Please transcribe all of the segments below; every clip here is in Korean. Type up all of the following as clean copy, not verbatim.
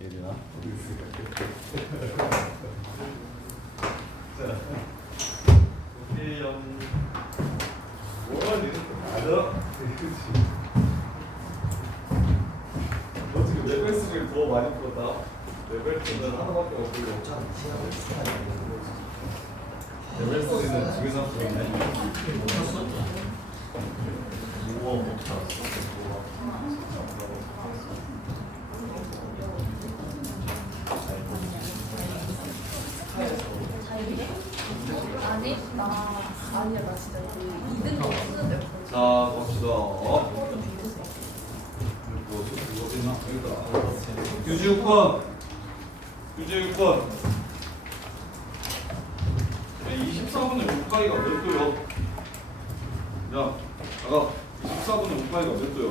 예린아. 자, 오케이 뭐가 이렇게 맞아? 그렇지. 너 지금 레벨 3를 더 많이 풀었다. 레벨 2는 하나밖에 없고 레벨 3는 두 개나 풀었네. 우와 못 찾았어. 아니, 아니야, 나 진짜 그 2등급 쓰는데. 자, 봅시다. 규제 6번. 규제 6번. 24분의 6파이가 몇 도요? 야, 아까 24분의 5파이가 몇 도요?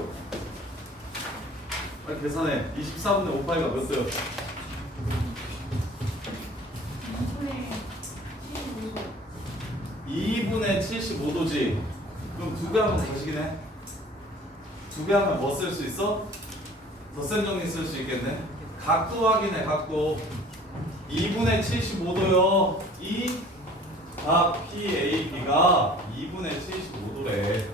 빨리 계산해. 24분의 5파이가 몇 도요? 2분의 75도지. 그럼 2배 하면 더식이네. 2배 하면 뭐 쓸 수 있어? 덧셈 정리 쓸 수 있겠네. 각도 확인해. 각도 2분의 75도요. 이 각 PAB가 2분의 75도래.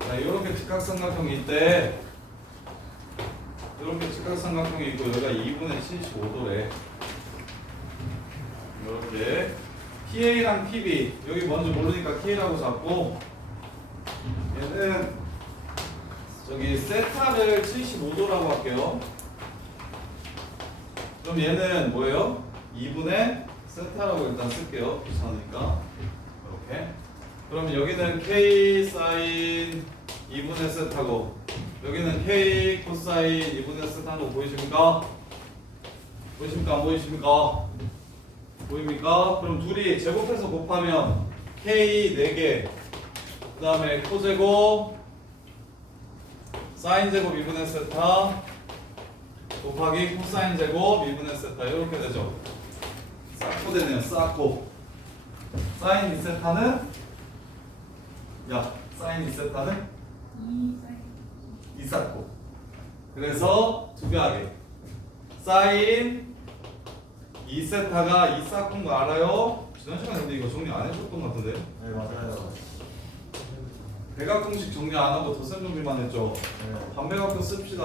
자, 이렇게 직각삼각형이 있대. 이렇게 직각삼각형이 있고 여기가 2분의 75도래. 이렇게 PA랑 PB 여기 먼저 모르니까 K라고 잡고 얘는 저기 세타를 75도라고 할게요. 그럼 얘는 뭐예요? 2분의 세타라고 일단 쓸게요. 귀찮으니까 이렇게. 그럼 여기는 K 사인 2분의 세타고 여기는 K 코사인 2분의 세타고 보이십니까? 보이십니까? 안 보이십니까? 보입니까? 그럼 둘이 제곱해서 곱하면 K 4개 그 다음에 코제곱 사인 제곱 2분의 세타 곱하기 코사인 제곱 2분의 세타 이렇게 되죠. 쌓고 되네요. 쌓고 사인 2세타는 야 사인 2세타는 2쌓고 그래서 두 배 하게 사인 2세타가 2쌓고인 거 알아요? 지난 시간에 근데 이거 정리 안 해줬던 것 같은데? 네 맞아요. 대각공식 정리 안 하고 덧셈 정리만 했죠? 네. 반배각도 씁시다.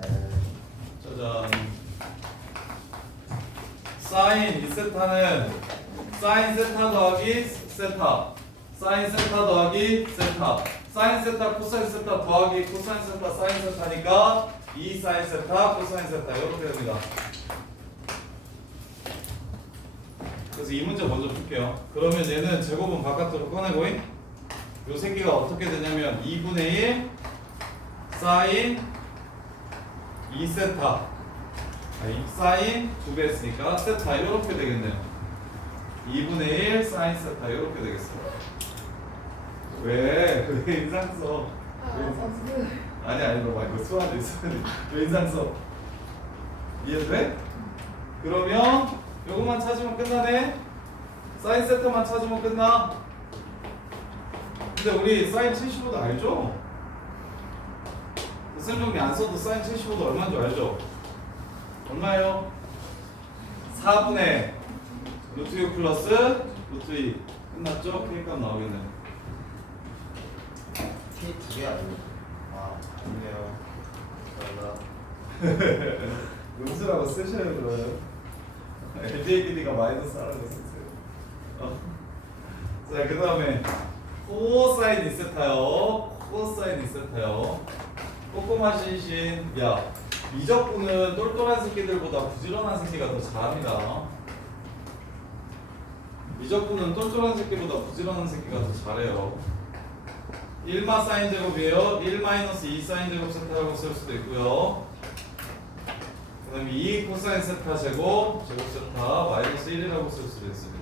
네. 짜잔. 사인 2세타는 사인 세타 더하기 세타 사인 세타 더하기 세타 사인 세타 코사인 세타 더하기 코사인 세타 사인 세타니까 2 사인 세타 코사인 세타 이렇게 됩니다. 그래서 이 문제 먼저 풀게요. 그러면 얘는 제곱은 바깥으로 꺼내고 요 새끼가 어떻게 되냐면 2분의 1 사인 2세타 사인 2배 했으니까 세타 이렇게 되겠네요. 2분의 1 사인 세타 이렇게 되겠어요. 왜 인상 써? 아니 너 말고 수화도 있어야 돼. 왜 인상 써? 이해돼? 그러면 요것만 찾으면 끝나네. 사인 세타만 찾으면 끝나. 근데 우리 사인 75도 알죠? 덧셈 정리 안 써도 사인 75도 얼마인 줄 알죠? 얼마예요? 4분의 루트 6 플러스 루트 2 끝났죠? K값 나오겠네. K 2개 아니에요? 아 아니네요. 음수라고 쓰셔야 들어요. LJD가 마이너스 하라고 쓰세요. 자, 그 다음에 코사인 2세타요. 코사인 2세타요. 꼬꼬마 신신. 야, 미적분은 똘똘한 새끼들보다 부지런한 새끼가 더 잘합니다. 미적분은 똘똘한 새끼보다 부지런한 새끼가 더 잘해요. 1마 사인 제곱이에요. 1 마이너스 2 사인 제곱 세타라고 쓸 수도 있고요. 그 다음에 2 코사인 세타 제곱 세타 마이너스 1이라고 쓸 수도 있습니다.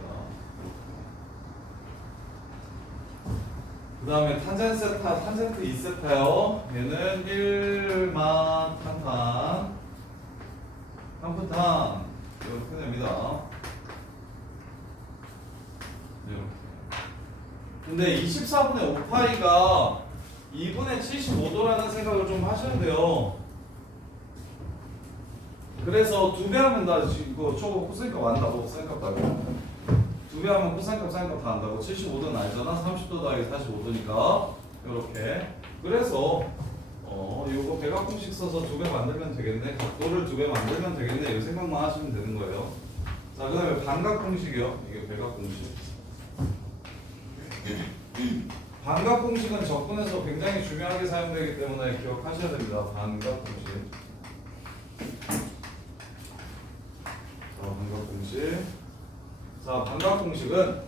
그 다음에 탄젠 세타, 탄젠트 2세타요. 얘는 1마 탄탄 탄푼탄 이렇게 됩니다. 이렇게. 근데 24분의 5파이가 2분의 75도라는 생각을 좀 하셔야 돼요. 그래서 2배 하면 나 이거 저거 코사인값 안다고 코사인값 나고 2배 하면 코사인값 사인값 다 안다고 75도는 알잖아 30도 더하기 45도니까 이렇게 그래서 요거 배각 공식 써서 2배 만들면 되겠네 각도를 2배 만들면 되겠네 이 생각만 하시면 되는 거예요. 자 그다음에 반각 공식이요. 이게 배각 공식. 반각 공식은 적분에서 굉장히 중요하게 사용되기 때문에 기억하셔야 됩니다. 반각 공식. 자, 반각 공식은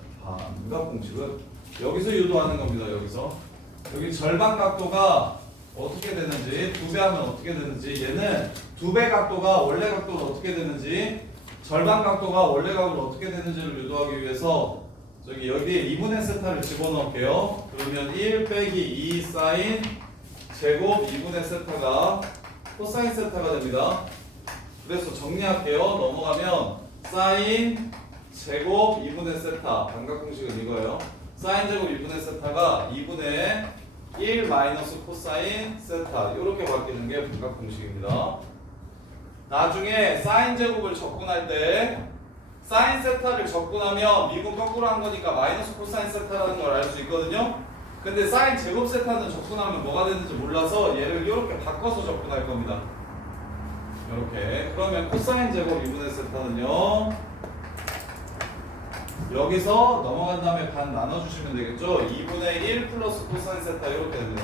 여기서 유도하는 겁니다. 여기 절반 각도가 어떻게 되는지 2배 하면 어떻게 되는지 얘는 2배 각도가 원래 각도는 어떻게 되는지 절반 각도가 원래 각도로 어떻게 되는지를 유도하기 위해서 여기에 2분의 세타를 집어넣을게요. 그러면 1 빼기 2 사인 제곱 2분의 세타가 코사인 세타가 됩니다. 그래서 정리할게요. 넘어가면 사인 제곱 2분의 세타 반각 공식은 이거예요. 사인 제곱 2분의 세타가 2분의 1 마이너스 코사인 세타 이렇게 바뀌는 게 반각 공식입니다. 나중에 사인 제곱을 적분할 때 사인 세타를 적분하면 미분 거꾸로 한 거니까 마이너스 코사인 세타라는 걸 알 수 있거든요. 근데 사인 제곱 세타는 적분하면 뭐가 되는지 몰라서 얘를 이렇게 바꿔서 적분할 겁니다. 이렇게. 그러면 코사인 제곱 2분의 세타는요. 여기서 넘어간 다음에 반 나눠주시면 되겠죠. 2분의 1 플러스 코사인 세타 이렇게 됩니다.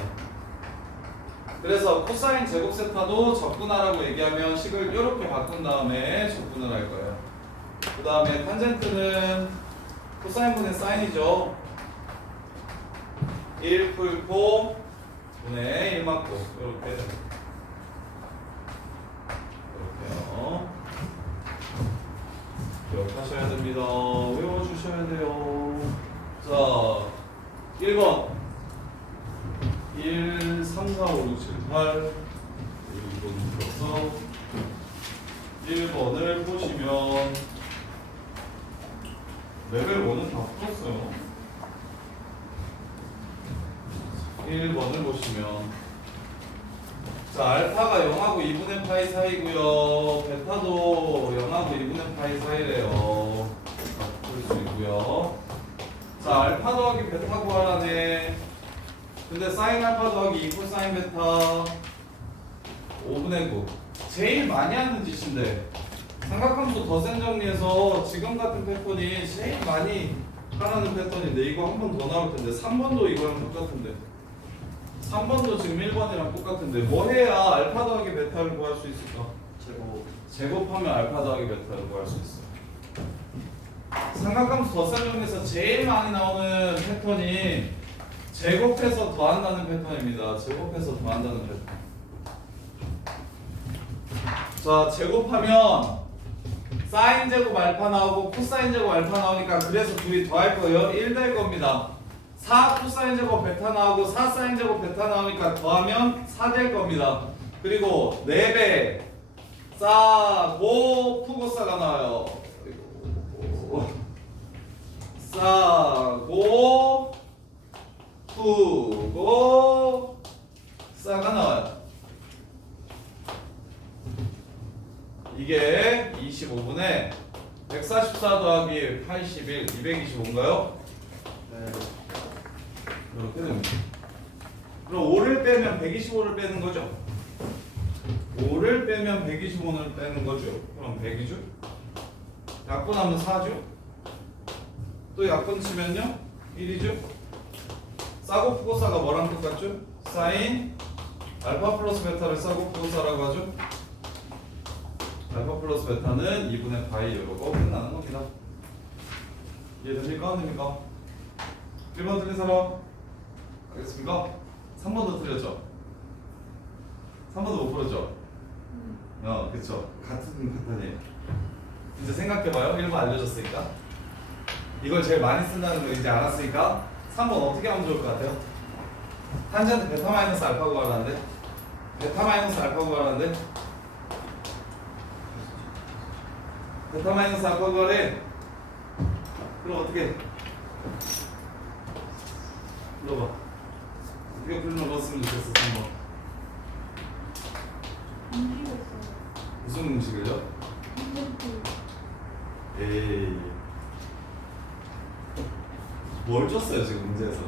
그래서 코사인 제곱 세타도 적분하라고 얘기하면 식을 이렇게 바꾼 다음에 적분을 할 거예요. 그 다음에 탄젠트는 코사인분의 사인이죠. 1 풀고 분의 1 맞고 이렇게 이렇게요. 기억하셔야 됩니다. 외워주셔야 돼요. 자, 1번 1, 3, 4, 5, 6, 7, 8 2번 풀어서 1번을 보시면 레벨 1은 다 풀었어요. 1번을 보시면 자 알파가 0하고 2분의 파이 사이고요. 베타도 0하고 2분의 파이 사이래요. 풀 수 있고요. 자 알파 더하기 베타 구하라네. 근데 사인 알파 더하기 2 코사인 베타 5분의 9 제일 많이 하는 짓인데 삼각함수 덧셈 정리해서 지금 같은 패턴이 제일 많이 하라는 패턴인데 이거 한 번 더 나올 텐데 3번도 이거랑 똑같은데 3번도 지금 1번이랑 똑같은데 뭐 해야 알파 더하기 베타를 구할 수 있을까? 제곱하면 알파 더하기 베타를 구할 수 있어. 삼각함수 덧셈 정리해서 제일 많이 나오는 패턴이 제곱해서 더한다는 패턴입니다. 제곱해서 더한다는 패턴. 자 제곱하면 사인 제곱 알파 나오고 코사인 제곱 알파 나오니까 그래서 둘이 더할 거예요. 1 될 겁니다. 4 코사인 제곱 베타 나오고 4 사인 제곱 베타 나오니까 더하면 4 될 겁니다. 그리고 4배 싸고 푸고싸가 나와요. 싸고 푸고 싸가 나와요. 이게 25분에 144 더하기 81, 225인가요? 네. 이렇게 됩니다. 그럼 5를 빼면 125를 빼는 거죠? 5를 빼면 125를 빼는 거죠? 그럼 100이죠? 약분하면 4죠? 또 약분 치면요? 1이죠? 싸고 푸고 싸가 뭐랑 똑같죠? 사인 알파 플러스 베타를 싸고 푸고 싸라고 하죠? 알파 플러스 베타는 2분의 파이 이러고 끝나는 겁니다. 이해됩니까? 안 됩니까? 1번 틀린 사람? 알겠습니까? 3번도 틀렸죠? 3번도 못 풀었죠? 그쵸. 같은 패턴이에요. 이제 생각해봐요. 1번 알려줬으니까. 이걸 제일 많이 쓴다는 거 이제 알았으니까 3번 어떻게 하면 좋을 것 같아요? 탄젠트 베타 마이너스 알파 구하라는데? 베타 마이너스 알파 구하라는데? 베타 마이너스 알파 구하래. 그럼 어떻게? 불러봐. 어떻게 불러봤으면 좋겠어, 3번. 무슨 공식을요? 에이 뭘 줬어요 지금 문제에서?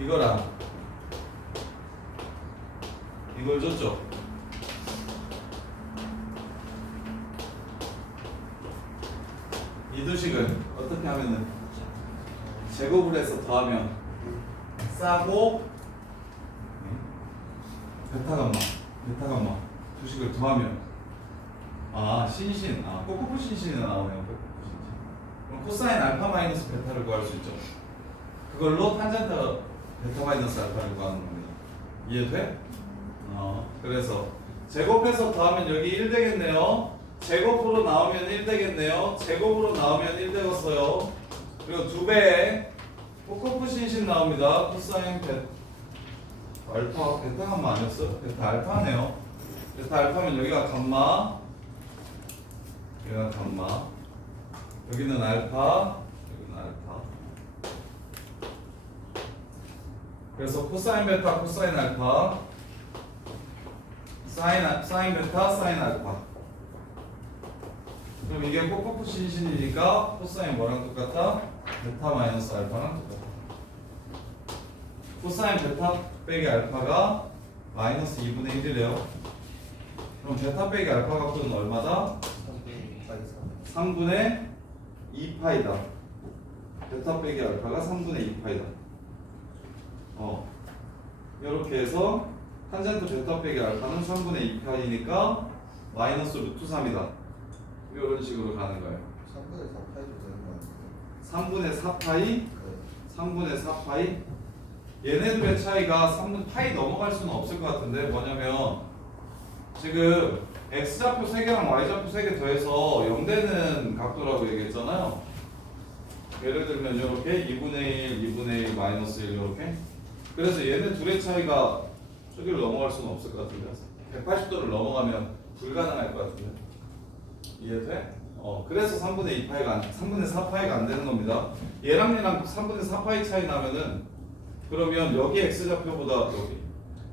이거랑 이걸 줬죠? 이 두 식은 어떻게 하면은 제곱을 해서 더하면 싸고 베타 감마 두 식을 더하면 신신 코코프 신신이 나오네요. 코코프 신신. 그럼 코사인 알파 마이너스 베타를 구할 수 있죠. 그걸로 탄젠트 베타 마이너스 알파를 구하는 겁니다. 이해돼? 그래서 제곱해서 더하면 여기 1 되겠네요. 제곱으로 나오면 1 되겠네요. 제곱으로 나오면 1 되겠어요. 그리고 2배에 코코프 신신 나옵니다. 코사인 알파 베타 감마 아니었어요? 베타 알파네요. 베타 알파면 여기가 감마, 여기가 감마, 여기는 알파, 여기는 알파. 그래서 코사인 베타, 코사인 알파, 사인 베타, 사인 알파. 그럼 이게 코코프 신신이니까 코사인 뭐랑 똑같아? 베타 마이너스 알파랑 똑같아. 코사인 베타 빼기 알파가 마이너스 2분의 1이래요. 그럼 베타 빼기 알파 각도는 얼마다? 3분의 2파이다. 베타 빼기 알파가 3분의 2파이다. 이렇게 해서 탄젠트 베타 빼기 알파는 3분의 2파이니까 마이너스 루트 3이다. 이런 식으로 가는 거예요. 3분의 4파이도 되는 거 같아요. 3분의 4파이? 네. 3분의 4파이? 얘네들의 차이가 3분 파이 넘어갈 수는 없을 것 같은데 뭐냐면 지금 x좌표 3개랑 y좌표 3개 더해서 0되는 각도라고 얘기했잖아요. 예를 들면 이렇게 2분의 1, 2분의 1, 마이너스 1 이렇게. 그래서 얘네 둘의 차이가 저기를 넘어갈 수는 없을 것 같은데 180도를 넘어가면 불가능할 것 같은데 이해돼? 그래서 3분의 2파이가 3분의 4파이가 안 되는 겁니다. 얘랑 얘랑 3분의 4파이 차이 나면은 그러면 여기 x좌표보다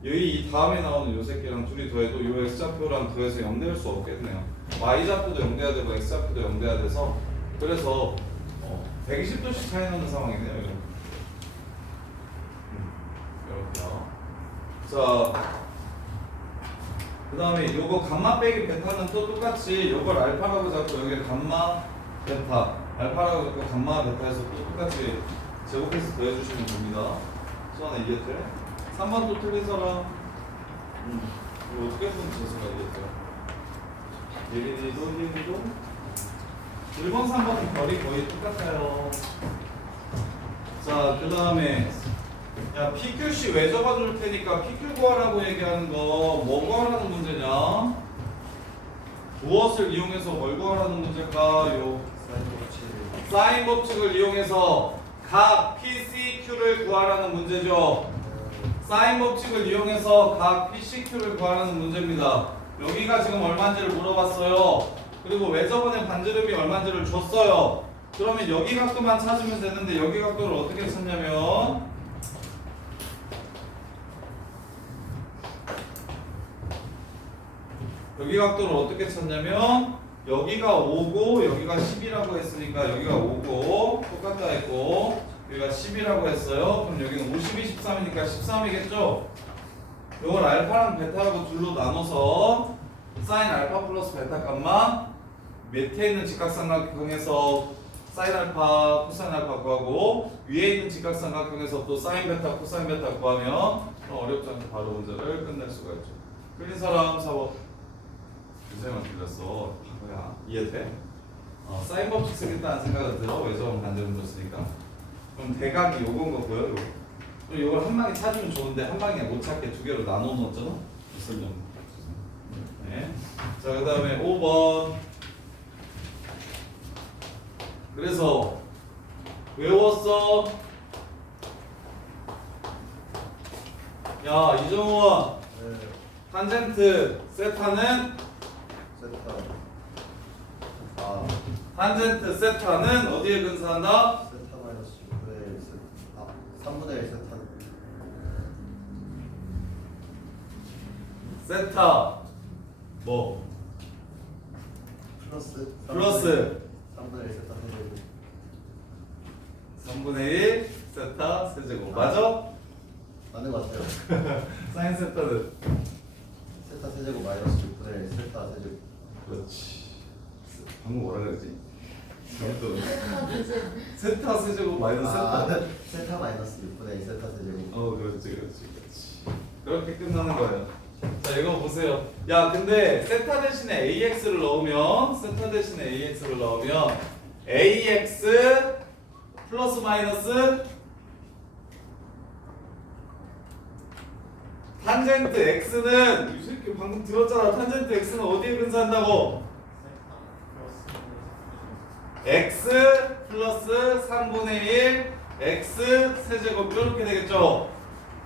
여기 이 다음에 나오는 요 새끼랑 둘이 더해도 요 x좌표랑 더해서 0 될 수 없겠네요. y좌표도 0 돼야 되고 x좌표도 0 돼야 돼서 그래서 120도씩 차이 나는 상황이네요. 이렇게요. 자, 그 다음에 요거 감마 빼기 베타는 또 똑같이 요걸 알파라고 잡고 여기 감마 베타 알파라고 잡고 감마 베타에서 또 똑같이 제곱해서 더해주시면 됩니다. 수아나 이해돼? 3번 또 틀린 사람 이거 어떻게 푸는 재수가 이해돼요? 예린이도 1번 3번은 결이 거의 똑같아요. 자, 그 다음에 야, PQC 왜 적어줄 테니까 PQ 구하라고 얘기하는 거 뭐 구하라는 문제냐? 무엇을 이용해서 뭘 구하라는 문제일까요? 사인 법칙을 이용해서 각 PCQ를 구하라는 문제죠. 사인 법칙을 이용해서 각 PCQ를 구하라는 문제입니다. 여기가 지금 얼마인지를 물어봤어요. 그리고 왜 저번에 반지름이 얼마인지를 줬어요. 그러면 여기 각도만 찾으면 되는데 여기 각도를 어떻게 찾냐면 여기 각도를 어떻게 찾냐면 여기가 5고 여기가 10이라고 했으니까 여기가 5고 똑같다 했고 여기가 10이라고 했어요. 그럼 여기는 52, 13이니까 13이겠죠? 이걸 알파랑 베타하고 둘로 나눠서 사인 알파 플러스 베타 값만 밑에 있는 직각삼각형에서 사인 알파, 코사인 알파 구하고 위에 있는 직각삼각형에서 또 사인 베타, 코사인 베타 구하면 어렵지 않게 바로 문제를 끝낼 수가 있죠. 틀린 사람 4번. 유세만 틀렸어. 바보야. 이해돼? 사인 법칙 쓰겠다는 생각은 들어. 왜 저런 반대로 줬으니까. 그럼 대각이 요건 거고요. 요거. 그럼 요걸 한 방에 찾으면 좋은데 한 방에 못 찾게 두 개로 나눠 놓았잖아. 있을 정도. 네. 자, 그 다음에 5번. 그래서 외웠어? 야, 이정원. 네. 탄젠트 세타는 세타. 탄젠트 세타는 어디에 근사한다? 세타 마이너스 6분의 1 세타. 3분의 1 세타. 세타 뭐 플러스 플러스 3분의 1 세타 세제곱 3분의 1 세타 세제곱 맞아? 맞는 것 같아요. 사인 세타는 세타 세제곱 마이너스 6분의 1 세타 세제곱. 그렇지 방금 뭐라 그랬지? 잘못 세타 세제곱. 세타 세제곱 마이너스 세타 세타 마이너스 6분의 1 세타 세제곱. 그렇지 그렇게 끝나는 거예요. 자 이거 보세요. 야 근데 세타 대신에 AX를 넣으면 AX 플러스 마이너스 탄젠트 X는 이 새끼 방금 들었잖아. 탄젠트 X는 어디에 근사한다고? X 플러스 3분의 1 X 세제곱 이렇게 되겠죠?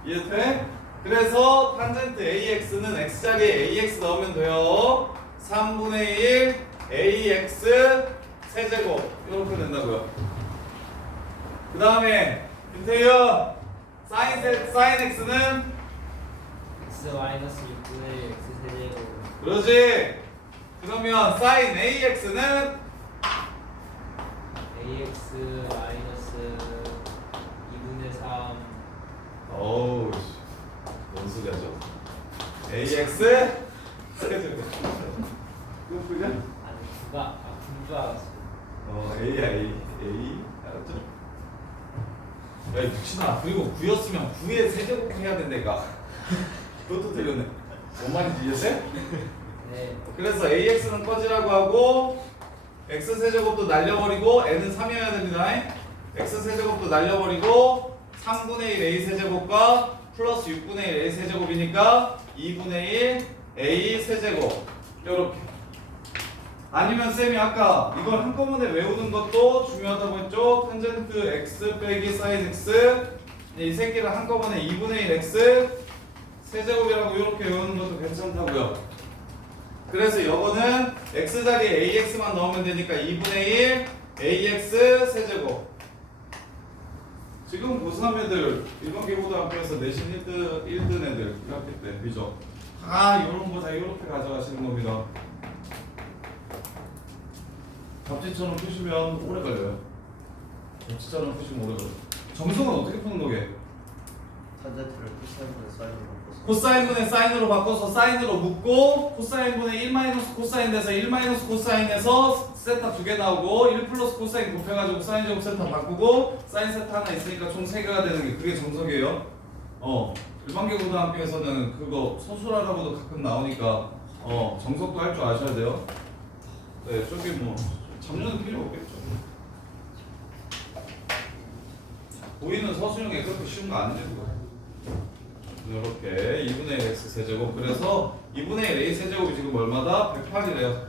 이해돼? 그래서 탄젠트 AX는 X자리에 AX 넣으면 돼요. 3분의 1 AX 세제곱 이렇게 된다고요. 그 다음에 윤태현 사인 X는 x 마이너스 6분의 1 x 세제곱. 그러지. 그러면 사인 AX는 ax 마이너스 2분의 3. 어우 뭔 소리 하죠? AX 세제곱 그거 그냥 아니 군줄 알았어. A 알았죠? 야 미친아 그리고 9였으면 9의 세제곱 해야 된다니까 그것도 틀렸네 뭔 말인지 이해돼? 네. 그래서 AX는 꺼지라고 하고 X 세제곱도 날려버리고 N은 3이어야 됩니다 X 세제곱도 날려버리고 3분의 1 A 세제곱과 플러스 6분의 1 A 세제곱이니까 2분의 1 A 세제곱 요렇게 아니면 쌤이 아까 이걸 한꺼번에 외우는 것도 중요하다고 했죠. 탄젠트 x 빼기 사인 x 이 새끼를 한꺼번에 2분의 1 x 세제곱이라고 이렇게 외우는 것도 괜찮다고요. 그래서 이거는 x 자리에 ax만 넣으면 되니까 2분의 1 ax 세제곱. 지금 고3 애들 일반 기고등학교에서 내신 1등 애들 1학기 때 그죠? 다 이런 거 다 이렇게 가져가시는 겁니다. 잡지처럼 푸시면 오래 걸려요. 잡지처럼 푸시면 오래 걸려요. 정성은 어떻게 푸는 거게? 탄젠트를 코사인분의 사인으로 바꿔서. 코사인분의 사인으로 바꿔서 사인으로 묶고 코사인분의 1 마이너스 코사인 돼서 1 마이너스 코사인에서 세타 2개 나오고 1 플러스 코사인 곱해가지고 사인 제곱 세타 바꾸고 사인 세타 하나 있으니까 총 3개가 되는 게 그게 정석이에요. 일반계 고등학교에서는 그거 소수라라고도 가끔 나오니까 정석도 할 줄 아셔야 돼요. 네, 저기 뭐 잡념은 필요 없겠죠. 보이는 서술형에 그렇게 쉬운 거 아닌데 그거. 이렇게 2분의 1 x 세제곱. 그래서 2분의 1 a 세제곱이 지금 얼마다? 108이래요.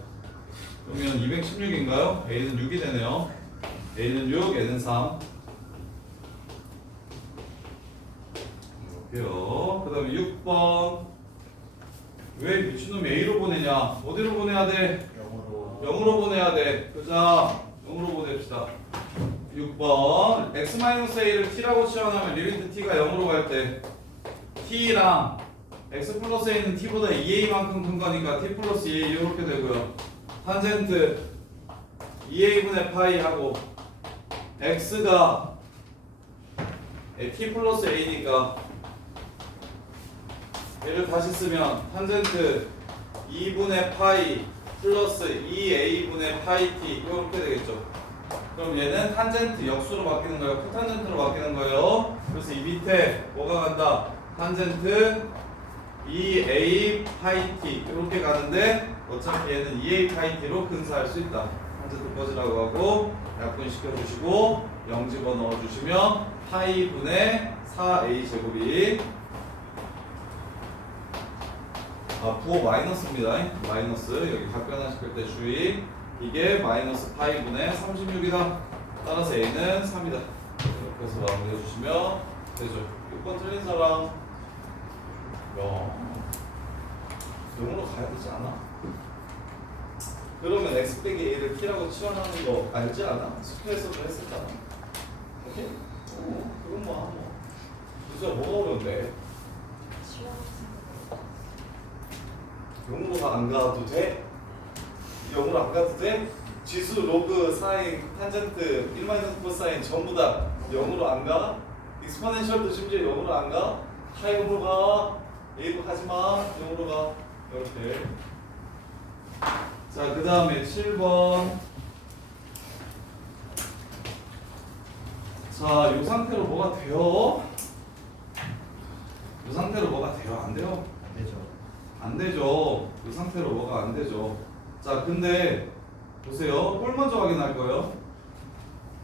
그러면 216인가요? a는 6이 되네요. a는 6, n은 3. 이렇게요. 그 다음에 6번. 왜 미친놈이 a로 보내냐? 어디로 보내야 돼? 0으로 보내야 돼. 그자 0으로 보냅시다. 6번 x-a를 t라고 치환하면 리미트 t가 0으로 갈 때 t랑 x 플러스 a는 t보다 2a만큼 큰 거니까 t 플러스 2a 이렇게 되고요. 탄젠트 2a분의 파이 하고 x가 t 플러스 a니까 얘를 다시 쓰면 탄젠트 2분의 파이 플러스 2a분의 파이 t 이렇게 되겠죠. 그럼 얘는 탄젠트 역수로 바뀌는 거예요. 코탄젠트로 바뀌는 거예요. 그래서 이 밑에 뭐가 간다? 탄젠트 2a 파이 t 이렇게 가는데 어차피 얘는 2a 파이 t로 근사할 수 있다. 탄젠트 꺼지라고 하고 약분시켜 주시고 0 집어넣어 주시면 파이분의 4a 제곱이 부호 마이너스입니다. 마이너스 여기 각변화시킬 때 주의 이게 마이너스 파이분의 36이다. 따라서 a는 3이다. 이렇게 해서 마무리해 주시면 되죠. 6번 틀린 사람 0으로 가야 되지 않아? 그러면 x 빼기 a를 t라고 치환하는 거 알지 않아? 스크에서도 했었잖아. 오케이? 그건 뭐 진짜 뭐가 어려운데? 0으로 안 가도 돼? 0으로 안 가도 돼? 지수, 로그, 사인, 탄젠트, 1 코사인 전부 다 0으로 안 가? 익스포넨셜도 심지어 0으로 안 가? 다 0으로 가. A부 가지마. 0으로 가. 이렇게. 자, 그 다음에 7번. 자, 이 상태로 뭐가 돼요? 이 상태로 뭐가 돼요? 안 돼요? 안 되죠. 안 되죠. 이 상태로 뭐가 안 되죠. 자, 근데 보세요. 뭘 먼저 확인할 거예요?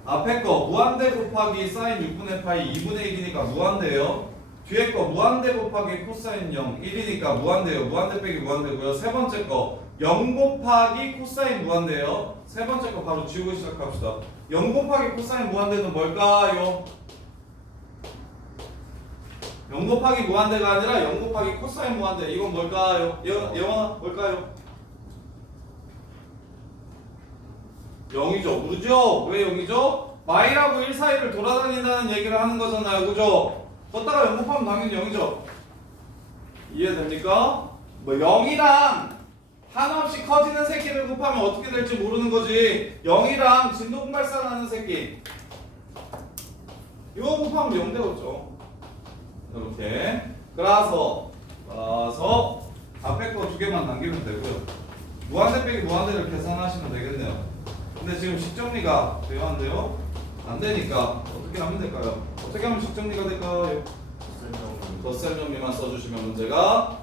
앞에 거 무한대 곱하기 사인 6분의 파이 2분의 1이니까 무한대예요. 뒤에 거 무한대 곱하기 코사인 0 1이니까 무한대예요. 무한대 빼기 무한대고요. 세 번째 거 0 곱하기 코사인 무한대예요. 세 번째 거 바로 지우고 시작합시다. 0 곱하기 코사인 무한대는 뭘까요? 0 곱하기 무한대가 아니라 0 곱하기 코사인 무한대. 이건 뭘까요? 영원아 뭘까요? 0이죠. 그죠? 왜 0이죠? 마이라고 1 사이를 돌아다닌다는 얘기를 하는 거잖아요. 그죠? 걷다가 0 곱하면 당연히 0이죠. 이해됩니까? 뭐 0이랑 한없이 커지는 새끼를 곱하면 어떻게 될지 모르는 거지. 0이랑 진동 발산하는 새끼 이거 곱하면 0 되겠죠. 이렇게 그래서 앞에 거 두 개만 남기면 되고요. 무한대 빼기 무한대를 계산하시면 되겠네요. 근데 지금 식정리가 돼야 한대요? 안 되니까 어떻게 하면 될까요? 어떻게 하면 식정리가 될까요? 덧셈 정리만 써주시면 문제가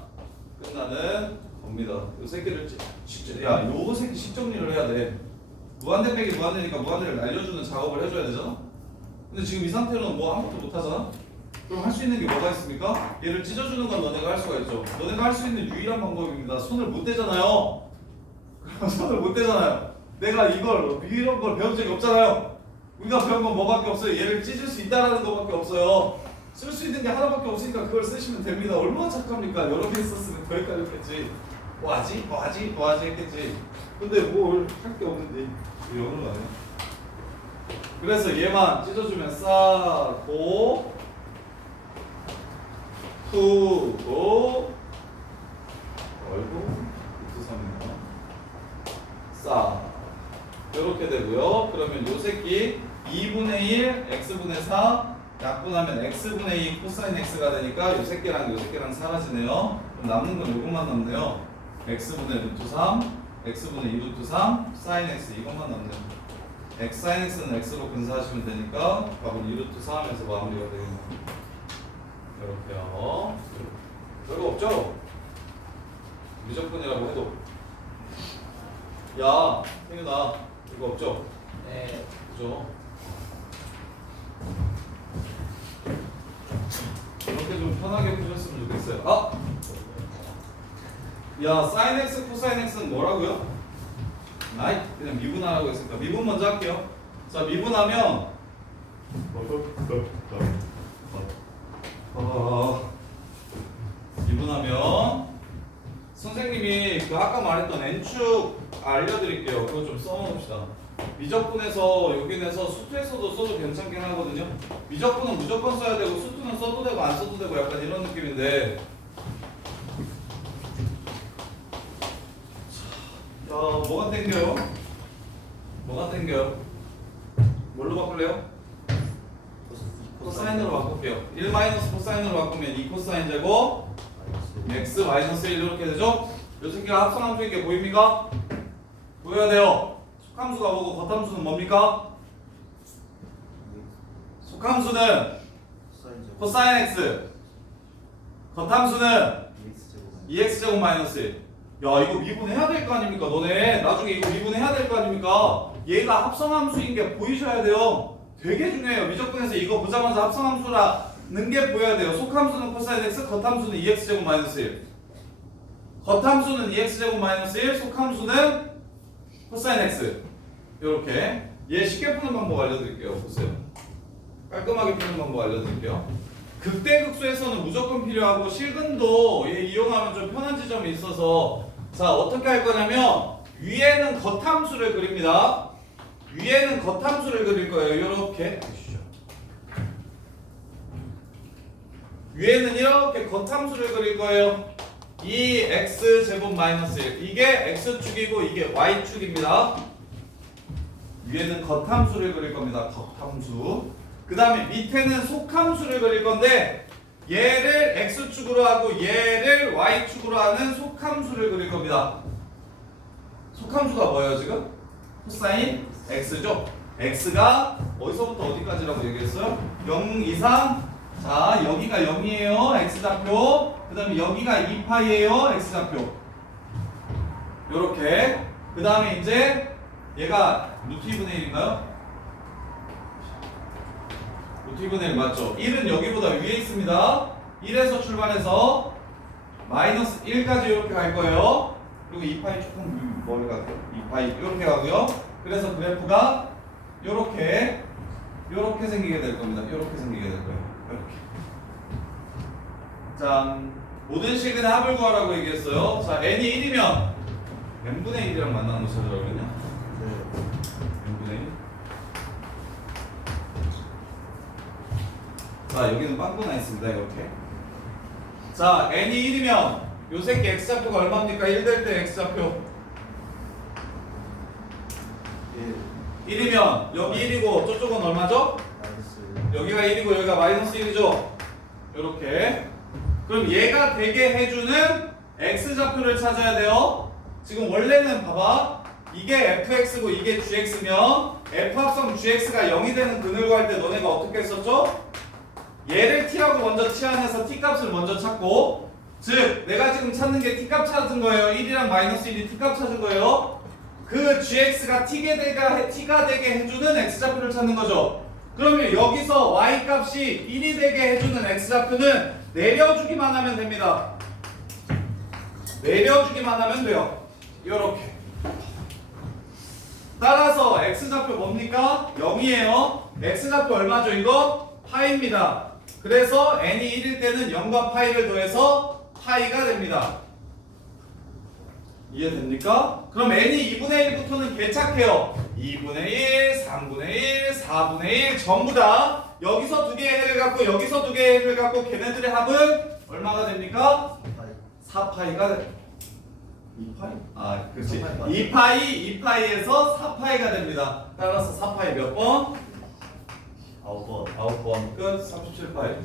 끝나는 겁니다. 이 새끼를 요 새끼 식정리를 해야 돼. 무한대 빼기 무한대니까 무한대를 날려주는 작업을 해줘야 되잖아. 근데 지금 이 상태로는 뭐 아무것도 못 하잖아. 그럼 할 수 있는 게 뭐가 있습니까? 얘를 찢어주는 건 너네가 할 수가 있죠. 너네가 할 수 있는 유일한 방법입니다. 손을 못 대잖아요. 손을 못 대잖아요. 내가 이런 걸 배운 적이 없잖아요. 우리가 배운 건 뭐밖에 없어요. 얘를 찢을 수 있다라는 것밖에 없어요. 쓸 수 있는 게 하나밖에 없으니까 그걸 쓰시면 됩니다. 얼마나 착합니까? 여러 개 있었으면 더 헷갈렸겠지. 뭐하지 했겠지. 근데 뭘 할 게 없는데 영어로 하네. 그래서 얘만 찢어주면 싸고 투고 얼고 투삼이요. 싸 이렇게 되고요. 그러면 요 새끼 2분의 1 x분의 4 약분하면 x분의 2 코사인 x가 되니까 요 새끼랑 사라지네요. 그럼 남는 건 요것만 남네요. x분의 루트 3 x분의 2 루트 3 사인 x 이것만 남네요. x 사인 x는 x로 근사하시면 되니까 답은 2 루트 3에서 마무리가 되겠네요. 이렇게요. 별거 없죠? 미적분이라고 해도 야, 태균아 이거 없죠? 네. 그죠? 이렇게 좀 편하게 푸셨으면 좋겠어요. 야, 사인 x, 코사인 x는 뭐라고요? 아이, 그냥 미분하라고 했으니까 미분 먼저 할게요. 자, 미분하면 미분하면 선생님이 그 아까 말했던 n축 알려드릴게요. 그거 좀 써놓읍시다. 미적분에서 여기 내서 수투에서도 써도 괜찮긴 하거든요. 미적분은 무조건 써야 되고 수투는 써도 되고 안 써도 되고 약간 이런 느낌인데 자, 뭐가 땡겨요? 뭐가 땡겨요? 뭘로 바꿀래요? 코사인으로 바꿀게요. 1 마이너스 코사인으로 바꾸면 2 코사인 제곱 x 마이너스 1 이렇게 되죠? 요 새끼가 합성함수인 게 보입니까? 보여야 돼요. 속함수가 뭐고 겉함수는 뭡니까? 속함수는 코사인 x, 겉함수는 2x제곱 마이너스 1. 야, 이거 미분해야 될 거 아닙니까? 너네 나중에 이거 미분해야 될 거 아닙니까? 얘가 합성함수인 게 보이셔야 돼요. 되게 중요해요. 미적분에서 이거 보자마자 합성함수라는 게 보여야 돼요. 속함수는 코사인 x, 겉함수는 2x제곱 마이너스 1. 겉함수는 2x제곱 마이너스 1, 속함수는 코사인 x. 요렇게 얘 쉽게 푸는 방법 알려드릴게요. 보세요. 깔끔하게 푸는 방법 알려드릴게요. 극대극소에서는 무조건 필요하고 실근도 얘 이용하면 좀 편한 지점이 있어서 자, 어떻게 할 거냐면 위에는 겉함수를 그립니다. 위에는 겉함수를 그릴 거예요. 이렇게 위에는 이렇게 겉함수를 그릴 거예요. 2x제곱 마이너스 1 이게 x축이고 이게 y축입니다. 위에는 겉함수를 그릴 겁니다. 겉함수. 그 다음에 밑에는 속함수를 그릴 건데 얘를 x축으로 하고 얘를 y축으로 하는 속함수를 그릴 겁니다. 속함수가 뭐예요 지금? 코사인 x죠? x가 어디서부터 어디까지라고 얘기했어요? 0 이상. 자 여기가 0이에요 x좌표. 그 다음에 여기가 2파이에요 x좌표. 요렇게. 그 다음에 이제 얘가 루트 2분의 1인가요? 루트 2분의 1 맞죠? 1은 여기보다 위에 있습니다. 1에서 출발해서 마이너스 1까지 이렇게 갈 거예요. 그리고 2파이 조금 멀리 가요. 2파이 이렇게 가고요. 그래서 그래프가 요렇게 생기게 될 겁니다. 요렇게 생기게 될 거예요. 이렇게. 자, 모든 시그널 합을 구하라고 얘기했어요. 자, n이 1이면 n분의 1이랑 만나는 거 찾으라고 했냐? n분의 1. 자, 여기는 빵꾸나 있습니다. 이렇게. 자, n이 1이면 요 새끼 x좌표가 얼마입니까? 1 될 때 x좌표 1이면 여기 1이고 저쪽은 얼마죠? 마이너스 여기가 1이고 여기가 마이너스 1이죠? 요렇게. 그럼 얘가 되게 해주는 x좌표를 찾아야 돼요. 지금 원래는 봐봐. 이게 fx고 이게 gx면 f합성 gx가 0이 되는 근을 구할 때 너네가 어떻게 했었죠? 얘를 t라고 먼저 치환해서 t값을 먼저 찾고, 즉 내가 지금 찾는 게 t값 찾은 거예요. 1이랑 마이너스 1이 t값 찾은 거예요. 그 gx가 t가 되게 해주는 x좌표를 찾는 거죠. 그러면 여기서 y값이 1이 되게 해주는 x좌표는 내려주기만 하면 됩니다. 내려주기만 하면 돼요. 요렇게. 따라서 x좌표 뭡니까? 0이에요. x좌표 얼마죠 이거? 파이입니다. 그래서 n이 1일 때는 0과 파이를 더해서 파이가 됩니다. 이해됩니까? 그럼 n이 2분의 1부터는 개착해요. 2분의 1, 3분의 1, 4분의 1 전부 다 여기서 두 개의 해를 갖고 여기서 두 개의 해를 갖고 걔네들의 합은 얼마가 됩니까? 4파이가 됩니다. 2파이? 아, 그렇지. 2파이에서 4파이가 됩니다. 따라서 4파이 몇 번? 9번 9번. 끝. 37파이.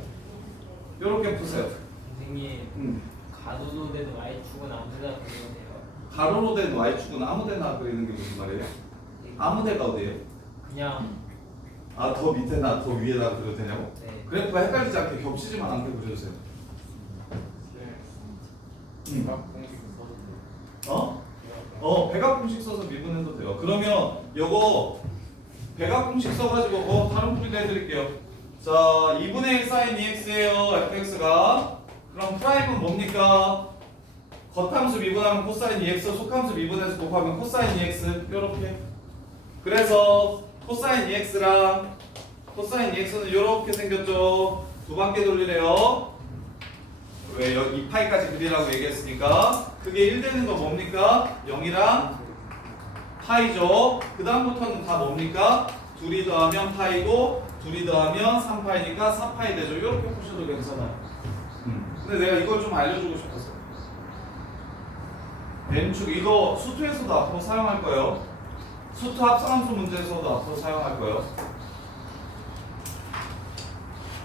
요렇게 푸세요. 선생님 가로로 된 y축은 아무데나 그리면 돼요. 가로로 된 y축은 아무데나 그리는 게 무슨 말이에요? 아무데가 어디예요? 그냥 아, 더 밑에나 더 위에다 그려도 되냐고? 네. 그래프가 헷갈리지 않게 겹치지만 않게 그려주세요. 백악 공식 써서 미분해도 돼요. 그러면 요거 백악 공식 써가지고 다른 풀이도 해드릴게요. 자, 2분의 1 sin 2x예요. fx가. 그럼 프라임은 뭡니까? 겉함수 미분하면 코사인 2x, 속함수 미분해서 곱하면 코사인 2x. 요렇게. 그래서 코사인 2x랑 코사인 2x는 요렇게 생겼죠. 두 바퀴 돌리래요. 왜 여기 2파이까지 그리라고 얘기했으니까. 그게 1 되는 거 뭡니까? 0이랑 파이죠. 그 다음부터는 다 뭡니까? 둘이 더하면 파이고 둘이 더하면 3파이니까 4파이 되죠. 이렇게 보셔도 괜찮아요. 근데 내가 이걸 좀 알려주고 싶었어. n축 이거 수투에서도 앞으로 사용할 거예요. 수투 합성함수 문제에서도 앞으로 사용할 거예요.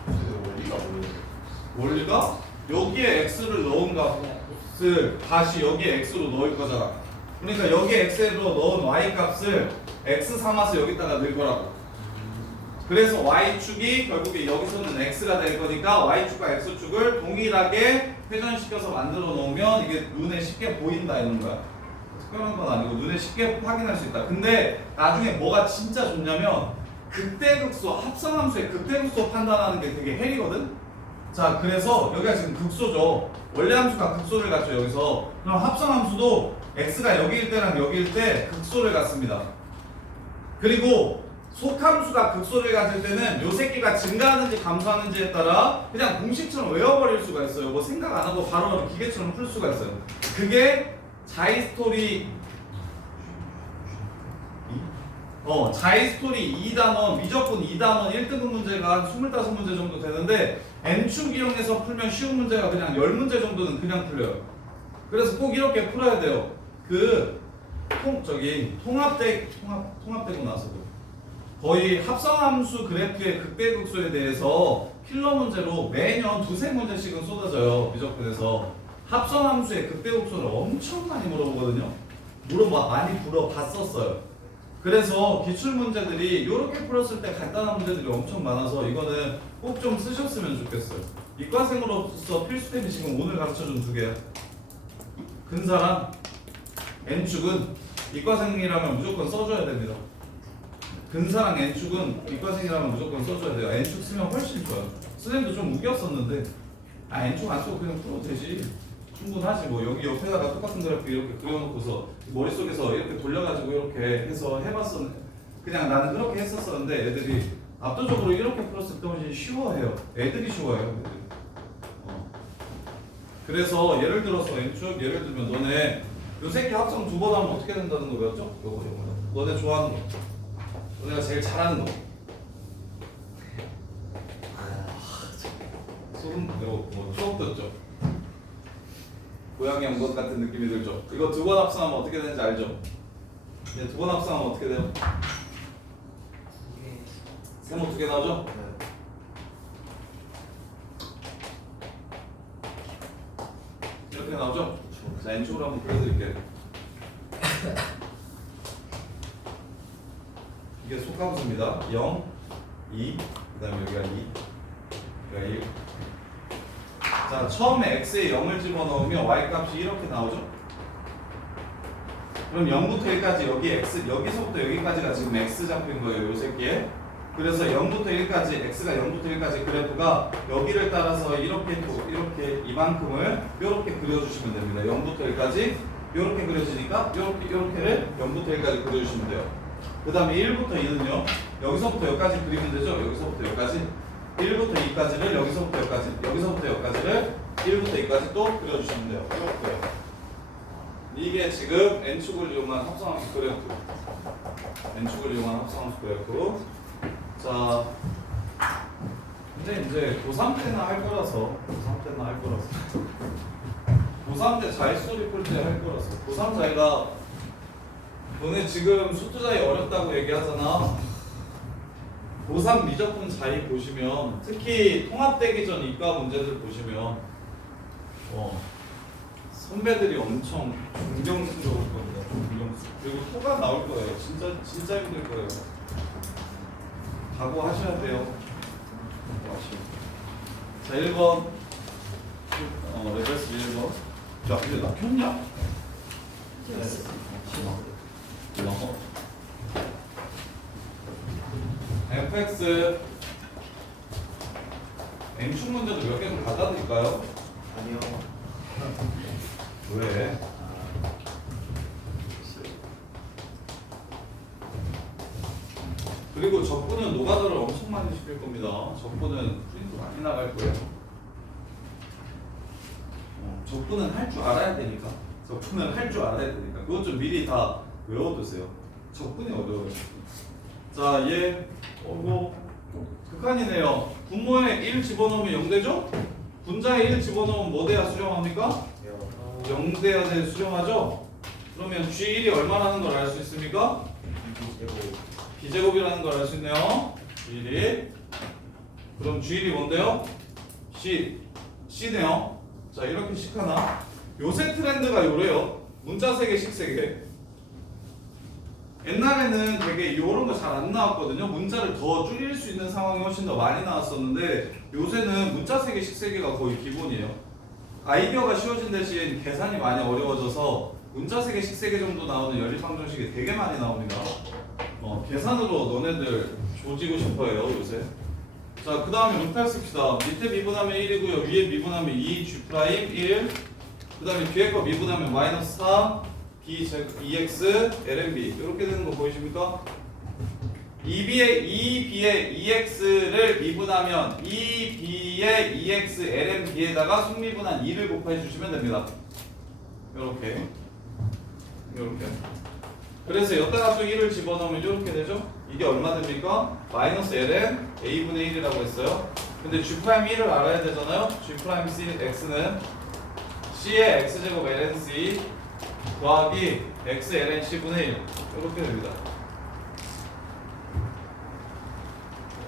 원리가 뭐예요? 원리가 여기에 x를 넣은 값을 다시 여기에 x로 넣을 거잖아. 그러니까 여기에 x로 넣은 y 값을 x 삼아서 여기다가 넣을 거라고. 그래서 y축이 결국에 여기서는 x가 될 거니까 y축과 x축을 동일하게 회전시켜서 만들어 놓으면 이게 눈에 쉽게 보인다 이런 거야. 특별한 건 아니고 눈에 쉽게 확인할 수 있다. 근데 나중에 뭐가 진짜 좋냐면 극대극소, 합성함수의 극대극소 판단하는 게 되게 헬이거든? 자, 그래서 여기가 지금 극소죠. 원래 함수가 극소를 갖죠, 여기서. 그럼 합성함수도 x가 여기일 때랑 여기일 때 극소를 갖습니다. 그리고 속함수가 극소를 가질 때는 요 새끼가 증가하는지 감소하는지에 따라 그냥 공식처럼 외워버릴 수가 있어요. 뭐 생각 안 하고 바로바로 기계처럼 풀 수가 있어요. 그게 자이스토리 자이스토리 2단원, 미적분 2단원 1등급 문제가 한 25문제 정도 되는데 n축 이용해서 풀면 쉬운 문제가 그냥 10문제 정도는 그냥 풀려요. 그래서 꼭 이렇게 풀어야 돼요. 통합되고 나서 거의 합성함수 그래프의 극대극소에 대해서 필러 문제로 매년 두세 문제씩은 쏟아져요. 미적분에서 합성함수의 극대극소를 엄청 많이 물어보거든요. 많이 물어봤었어요. 그래서 기출문제들이 이렇게 풀었을 때 간단한 문제들이 엄청 많아서 이거는 꼭 좀 쓰셨으면 좋겠어요. 이과생으로서 필수템이 지금 오늘 가르쳐준 두 개야. 근사랑 N축은 이과생이라면 무조건 써줘야 됩니다. 근사랑 N축은 이과생이라면 무조건 써줘야 돼요. N축 쓰면 훨씬 좋아요. 선생님도 좀 우겼었는데 N축 안 쓰고 그냥 풀어도 되지. 충분하지. 뭐 여기 옆에다가 똑같은 그래프 이렇게 그려놓고서 머릿속에서 이렇게 돌려가지고 이렇게 해서 해봤었는데 그냥 나는 그렇게 했었었는데 애들이 압도적으로 이렇게 풀었을 때 훨씬 쉬워해요. 애들이 쉬워해요. 애들이. 그래서 예를 들어서 N축 예를 들면 너네 요 새끼 합성 2번 하면 어떻게 된다는 거 배웠죠? 요거 너네 좋아하는 거 너네가 제일 잘하는 거 소금 뭐 추억 돋죠? 고양이 연것 같은 느낌이 들죠? 이거 2번 합성하면 어떻게 되는지 알죠? 네, 2번 합성하면 어떻게 돼요? 세모 2개 나오죠? 이렇게 나오죠? 자, N축으로 한번 그려드릴게요. 이게 속함수입니다. 0, 2, 그 다음에 여기가 2, 여기가 1. 자, 처음에 x에 0을 집어넣으면 y값이 이렇게 나오죠? 그럼 0부터 1까지 여기 x, 여기서부터 여기까지가 지금 x 잡힌 거예요, 요 새끼에. 그래서 0부터 1까지, x가 0부터 1까지 그래프가 여기를 따라서 이렇게 이만큼을 이렇게 그려주시면 됩니다. 0부터 1까지 이렇게 그려지니까 이렇게를 0부터 1까지 그려주시면 돼요. 그 다음에 1부터 2는요, 여기서부터 여기까지 그리면 되죠? 여기서부터 여기까지. 1부터 2까지를 여기서부터 여기까지, 여기서부터 여기까지를 1부터 2까지 또 그려주시면 돼요. 이렇게. 이게 지금 N축을 이용한 합성함수 그래프. N축을 이용한 합성함수 그래프. 자, 근데 이제 고3 때나 할 거라서 고3 때 자릿수리 풀 때 할 거라서 고3 자기가 너네 지금 수투자이 어렵다고 얘기하잖아. 고3 미적분 자리 보시면 특히 통합되기 전 이과 문제들 보시면 선배들이 엄청 존경스러울 겁니다. 그리고 토가 나올 거예요. 진짜 힘들 거예요. 각오하셔야 돼요. 자, 1번 레벨스 1번. 야, 근데 나 켰냐? fx n축 문제도 몇 개 좀 받아드릴까요? 아니요. 왜? 그리고 적분은 노가다를 엄청 많이 시킬 겁니다. 적분은 프린트 많이 나갈 거예요. 적분은 할 줄 알아야 되니까. 그것 좀 미리 다 외워두세요. 적분이 어려워요. 자, 얘 극한이네요. 분모에 1 집어넣으면 0 되죠? 분자에 1 집어넣으면 뭐 돼야 수렴합니까? 0 돼야 돼 수렴하죠? 그러면 G1이 얼마라는 걸 알 수 있습니까? B제곱이라는 걸 알 수 있네요. G1이. 그럼 G1이 뭔데요? C네요. 자, 이렇게 식 하나. 요새 트렌드가 요래요. 문자 세개, 식 세개. 옛날에는 되게 이런 거 잘 안 나왔거든요. 문자를 더 줄일 수 있는 상황이 훨씬 더 많이 나왔었는데 요새는 문자 세개, 식 세개가 거의 기본이에요. 아이디어가 쉬워진 대신 계산이 많이 어려워져서 문자 세개, 식 세개 정도 나오는 연립방정식이 되게 많이 나옵니다. 계산으로 너네들 조지고 싶어요 요새. 자, 그 다음에 루탈 씁시다. 밑에 미분하면 1이고요. 위에 미분하면 2, G' 1. 그 다음에 뒤에 거 미분하면 마이너스 4, EX, LNB. 이렇게 되는 거 보이십니까? 2B의 EX를 미분하면 2B의 EX, LNB에다가 순미분한 2를 곱해 주시면 됩니다. 이렇게. 그래서 여기다가 또 1을 집어넣으면 이렇게 되죠? 이게 얼마 됩니까? 마이너스 ln a분의 1이라고 했어요. 근데 G'1을 알아야 되잖아요. G'(X는 C의 X제곱 LNC 더하기 X LNC 분의 1 이렇게 됩니다.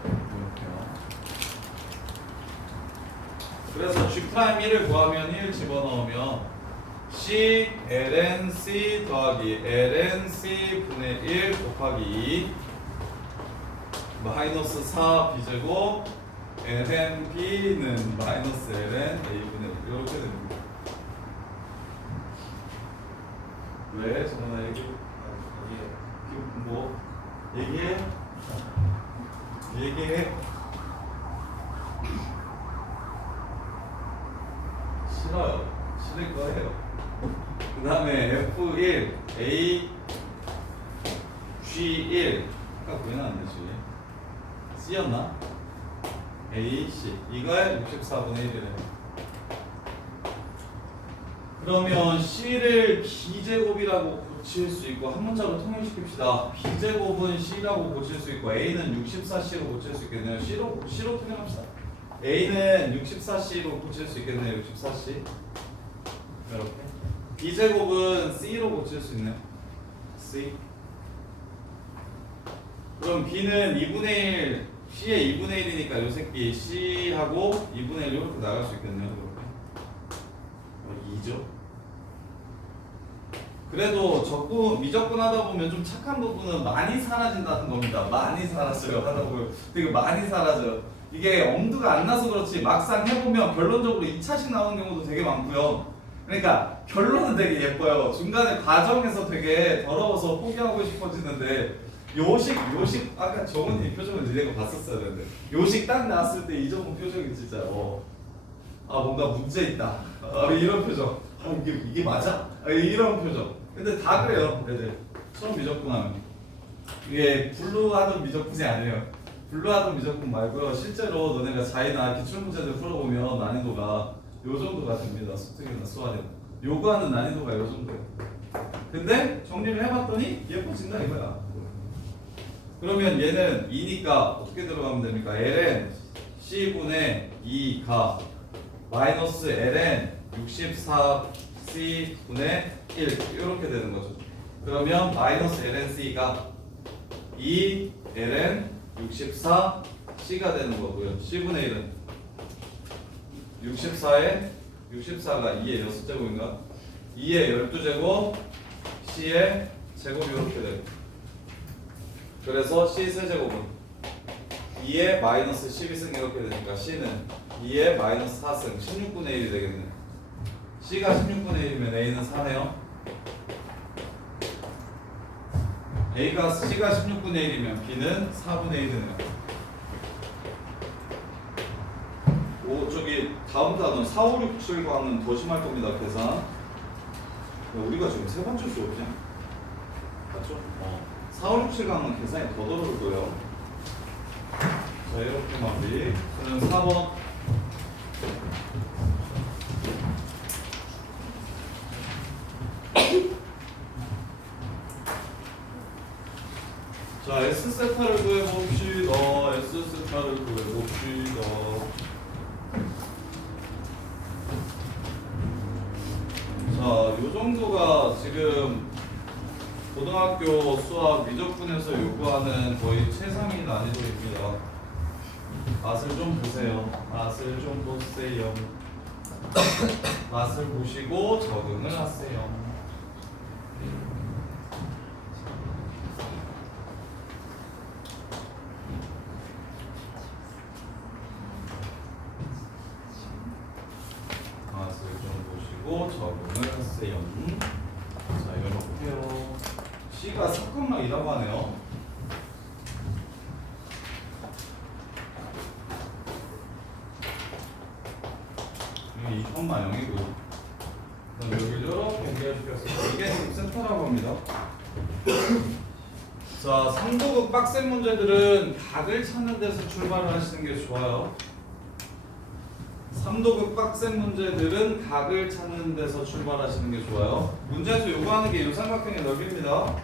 이렇게요. 그래서 G'1을 구하면 1 집어넣으면 C LNC 더하기 LNC 분의 1 곱하기 2 마이너스 4 B제곱 LNB는 마이너스 LN A분의 1 이렇게 됩니다. 왜? 정원아 얘기 뭐 얘기해? 싫어요. 싫을 거예요. 그 다음에 F1 A G1 아까 구해놨는데 G C였나? A C 이걸 64분의 1이래. 그러면 C를 B제곱이라고 고칠 수 있고 한 문자로 통일시킵시다. B제곱은 C라고 고칠 수 있고 A는 64C로 고칠 수 있겠네요. C로 통일합시다. A는 64C로 고칠 수 있겠네요. 64C 이렇게. B제곱은 C로 고칠 수 있네요. C. 그럼 B는 2분의 1 C의 2분의 1이니까 요 새끼 C하고 2분의 1 이렇게 나갈 수 있겠네요. 이렇게 2죠. 그래도 미적분 하다 보면 좀 착한 부분은 많이 사라진다는 겁니다. 많이 사라져요. 하다 보면 되게 많이 사라져요. 이게 엄두가 안 나서 그렇지 막상 해보면 결론적으로 2차식 나오는 경우도 되게 많고요. 그러니까 결론은 되게 예뻐요. 중간에 과정에서 되게 더러워서 포기하고 싶어지는데 요식 아까 정은이 표정을 내가 봤었어야 되는데 요식 딱 나왔을 때 이정은 표정이 진짜 뭔가 문제 있다. 이런 표정. 이게 맞아? 이런 표정. 근데 다 그래요. 애들 처음 미적분 하면 이게 블루하던 미적분이 아니에요. 블루하던 미적분 말고요. 실제로 너네가 자이나 기출 문제들 풀어보면 난이도가 요 정도가 됩니다. 수특이나 수화는 요구하는 난이도가 요 정도예요. 근데 정리를 해봤더니 예뻐진다 이거야. 그러면 얘는 2니까 어떻게 들어가면 됩니까? ln c분의 2가 마이너스 ln 64c 분의 1 이렇게 되는 거죠. 그러면 마이너스 lnc가 2 ln 64c가 되는 거고요. c분의 1은 64가 2의 6제곱인가? 2의 12제곱 c의 제곱이 이렇게 돼요. 그래서 c 세제곱은 2의 마이너스 12승 이렇게 되니까 c는 2의 마이너스 4승 16분의 1이 되겠네요. c가 16분의 1이면 a는 4네요. c가 16분의 1이면 b는 4분의 1이네요. 저기 다음 단원 4, 5, 6, 7과는 더 심할 겁니다. 계산. 우리가 지금 세 번째 수업이냐? 맞죠? 4, 5, 6, 7강은 계산이 더 더러울 거예요. 자, 이렇게 마무리. 저는 4번. 자, S세타를 구해봅시다. S세타를 구해봅시다. 자, 요 정도가 지금 고등학교 수학 미적분에서 요구하는 거의 최상위 난이도입니다. 맛을 좀 보세요. 맛을 좀 보세요. 맛을 보시고 적응을 하세요. 맛을 좀 보시고 적응을 하세요. 자, 이렇게요. C가 섞음락이라고 하네요. 여기 2,000만형이고 그럼 여기 이렇게 연결시켰어요. 이게 지금 센터라고 합니다. 자, 3도급 빡센 문제들은 각을 찾는 데서 출발을 하시는 게 좋아요. 3도급 빡센 문제들은 각을 찾는 데서 출발하시는 게 좋아요. 문제에서 요구하는 게 이 삼각형의 넓이입니다.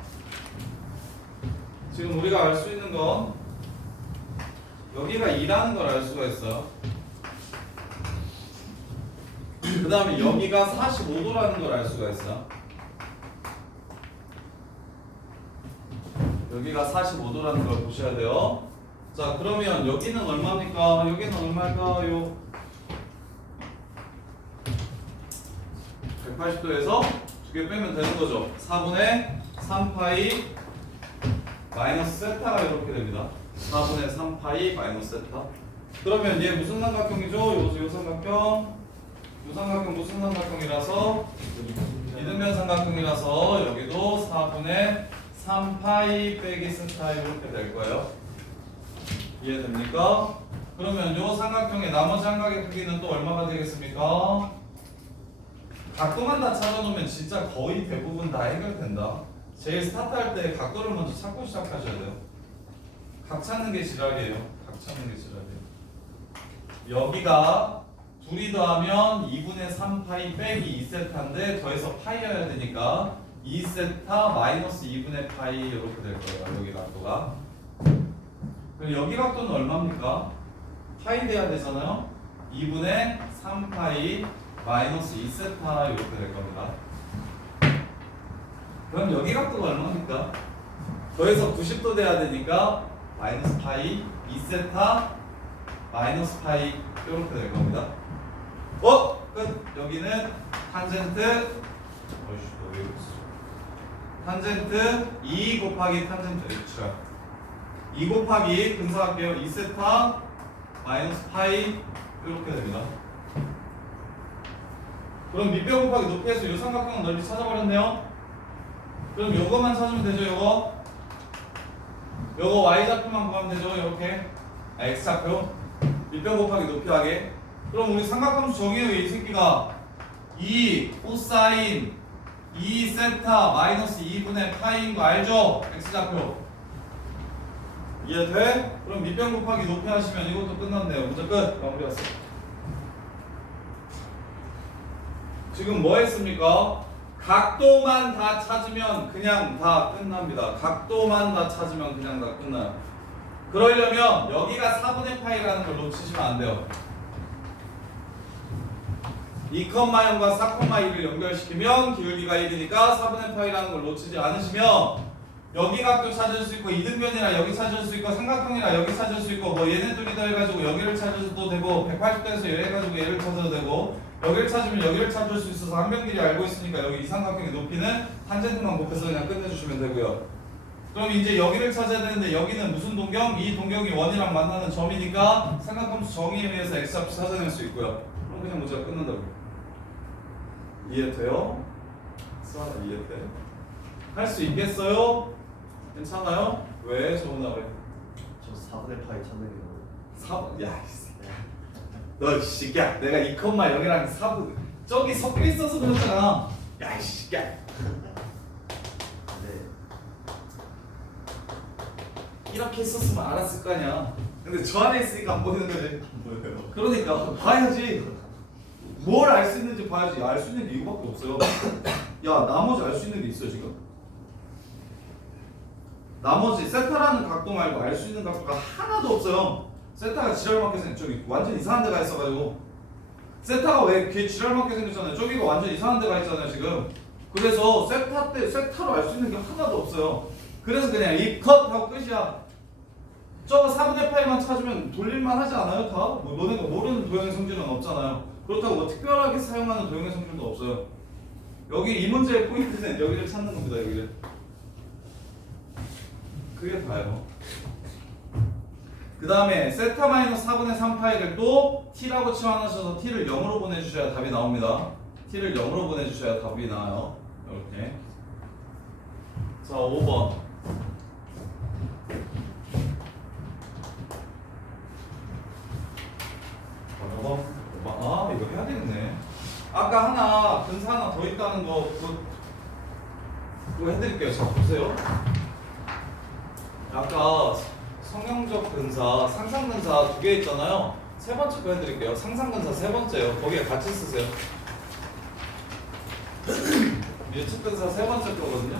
지금 우리가 알 수 있는 건 여기가 2라는 걸 알 수가 있어요. 그 다음에 여기가 45도라는 걸 알 수가 있어. 여기가 45도라는 걸 보셔야 돼요. 자, 그러면 여기는 얼마입니까? 여기는 얼마일까요? 180도에서 두 개 빼면 되는 거죠. 4분의 3파이 마이너스 세타가 이렇게 됩니다. 4분의 3파이 마이너스 세타. 그러면 얘 무슨 삼각형이죠? 요 삼각형. 요 삼각형 무슨 삼각형이라서? 이등변 삼각형이라서 여기도 4분의 3파이 빼기 세타 이렇게 될 거예요. 이해됩니까? 그러면 요 삼각형의 나머지 삼각의 크기는 또 얼마가 되겠습니까? 각도만 다 찾아놓으면 진짜 거의 대부분 다 해결된다. 제일 스타트할 때 각도를 먼저 찾고 시작하셔야 돼요. 각 찾는 게 지랄이에요. 각 찾는 게 지랄이에요. 여기가 둘이 더하면 2분의 3파이 빼기 2세타인데 더해서 파이여야 되니까 2세타 마이너스 2분의 파이 이렇게 될 거예요. 여기 각도가. 그럼 여기 각도는 얼마입니까? 파이 돼야 되잖아요. 2분의 3파이 마이너스 2세타 이렇게 될 겁니다. 그럼 여기 각도가 얼마입니까? 더해서 90도 돼야 되니까 마이너스 파이 2세타 마이너스 파이 이렇게 될 겁니다. 끝! 여기는 탄젠트 왜 이랬어? 탄젠트 2 곱하기 탄젠트 H가 2 곱하기 근사할게요. 2세타 마이너스 파이 이렇게 됩니다. 그럼 밑변 곱하기 높이에서 이 삼각형은 넓이 찾아버렸네요. 그럼 요거만 찾으면 되죠. 요거 y좌표만 구하면 되죠. 이렇게 x좌표 밑변 곱하기 높이 하게. 그럼 우리 삼각함수 정의해요. 이 새끼가 2 코사인 2 세타 마이너스 2분의 파이인 거 알죠? x좌표 이해돼? 그럼 밑변 곱하기 높이 하시면 이것도 끝났네요. 문제 끝. 마무리하세요. 지금 뭐 했습니까? 각도만 다 찾으면 그냥 다 끝납니다. 각도만 다 찾으면 그냥 다 끝나요. 그러려면 여기가 4분의 파이라는 걸 놓치시면 안 돼요. 2,0과 4,2를 연결시키면 기울기가 1이니까 4분의 파이라는 걸 놓치지 않으시면 여기 각도 찾을 수 있고 이등변이라 여기 찾을 수 있고 삼각형이라 여기 찾을 수 있고 뭐 얘네 둘이 더해가지고 여기를 찾아도 되고 180도에서 얘 해가지고 얘를 찾아도 되고 여기를 찾으면 여기를 찾을 수 있어서 한변길이 알고 있으니까 여기 이 삼각형의 높이는 탄젠트만 곱해서 그냥 끝내주시면 되고요. 그럼 이제 여기를 찾아야 되는데 여기는 무슨 동경? 이 동경이 원이랑 만나는 점이니까 삼각함수 정의에 의해서 x좌표 찾아낼 수 있고요. 그럼 그냥 문제가 끝난다고. 이해돼요? 수아나 이해돼? 할 수 있겠어요? 괜찮아요? 왜? 저번에 왜? 저 4분의 파이 찾는 게 너무 야, 이 새끼야. 너, 이 새끼야. 내가 2,0랑 4분. 저기 섞여 있어서 그렇잖아. 야, 이 새끼야. 네. 이렇게 했었으면 알았을 거 아니야. 근데 저 안에 있으니까 안 보이는 거지. 뭐예요? 그러니까 봐야지. 뭘 알 수 있는지 봐야지. 알 수 있는 게 이거밖에 없어요. 야, 나머지 알 수 있는 게 있어 지금. 나머지 세타라는 각도 말고 알 수 있는 각도가 하나도 없어요. 세타가 지랄맞게 저기 완전 이상한 데가 있어가지고 세타가 왜 걔 지랄맞게 생겼잖아요. 저기가 완전 이상한 데가 있잖아요 지금. 그래서 세타 때 세타로 알 수 있는 게 하나도 없어요. 그래서 그냥 이 컷 하고 끝이야. 저거 4분의 파이만 찾으면 돌릴만 하지 않아요? 다? 뭐 너네가 모르는 도형의 성질은 없잖아요. 그렇다고 뭐 특별하게 사용하는 도형의 성질도 없어요. 여기 이 문제의 포인트는 여기를 찾는 겁니다. 여기를. 그게 다예요. 그 다음에 세타 마이너스 4분의 3파이를 또 t라고 치환하셔서 t를 0으로 보내주셔야 답이 나옵니다. t를 0으로 보내주셔야 답이 나와요. 이렇게. 자, 5번. 아, 이거 해야 되겠네. 아까 하나 근사 하나 더 있다는 거 그거 해드릴게요. 자, 보세요. 아까 성형적 근사, 상상 근사 두 개 있잖아요. 세 번째 거 해드릴게요. 상상 근사 세 번째요. 거기에 같이 쓰세요. 예측 근사 세 번째 거거든요.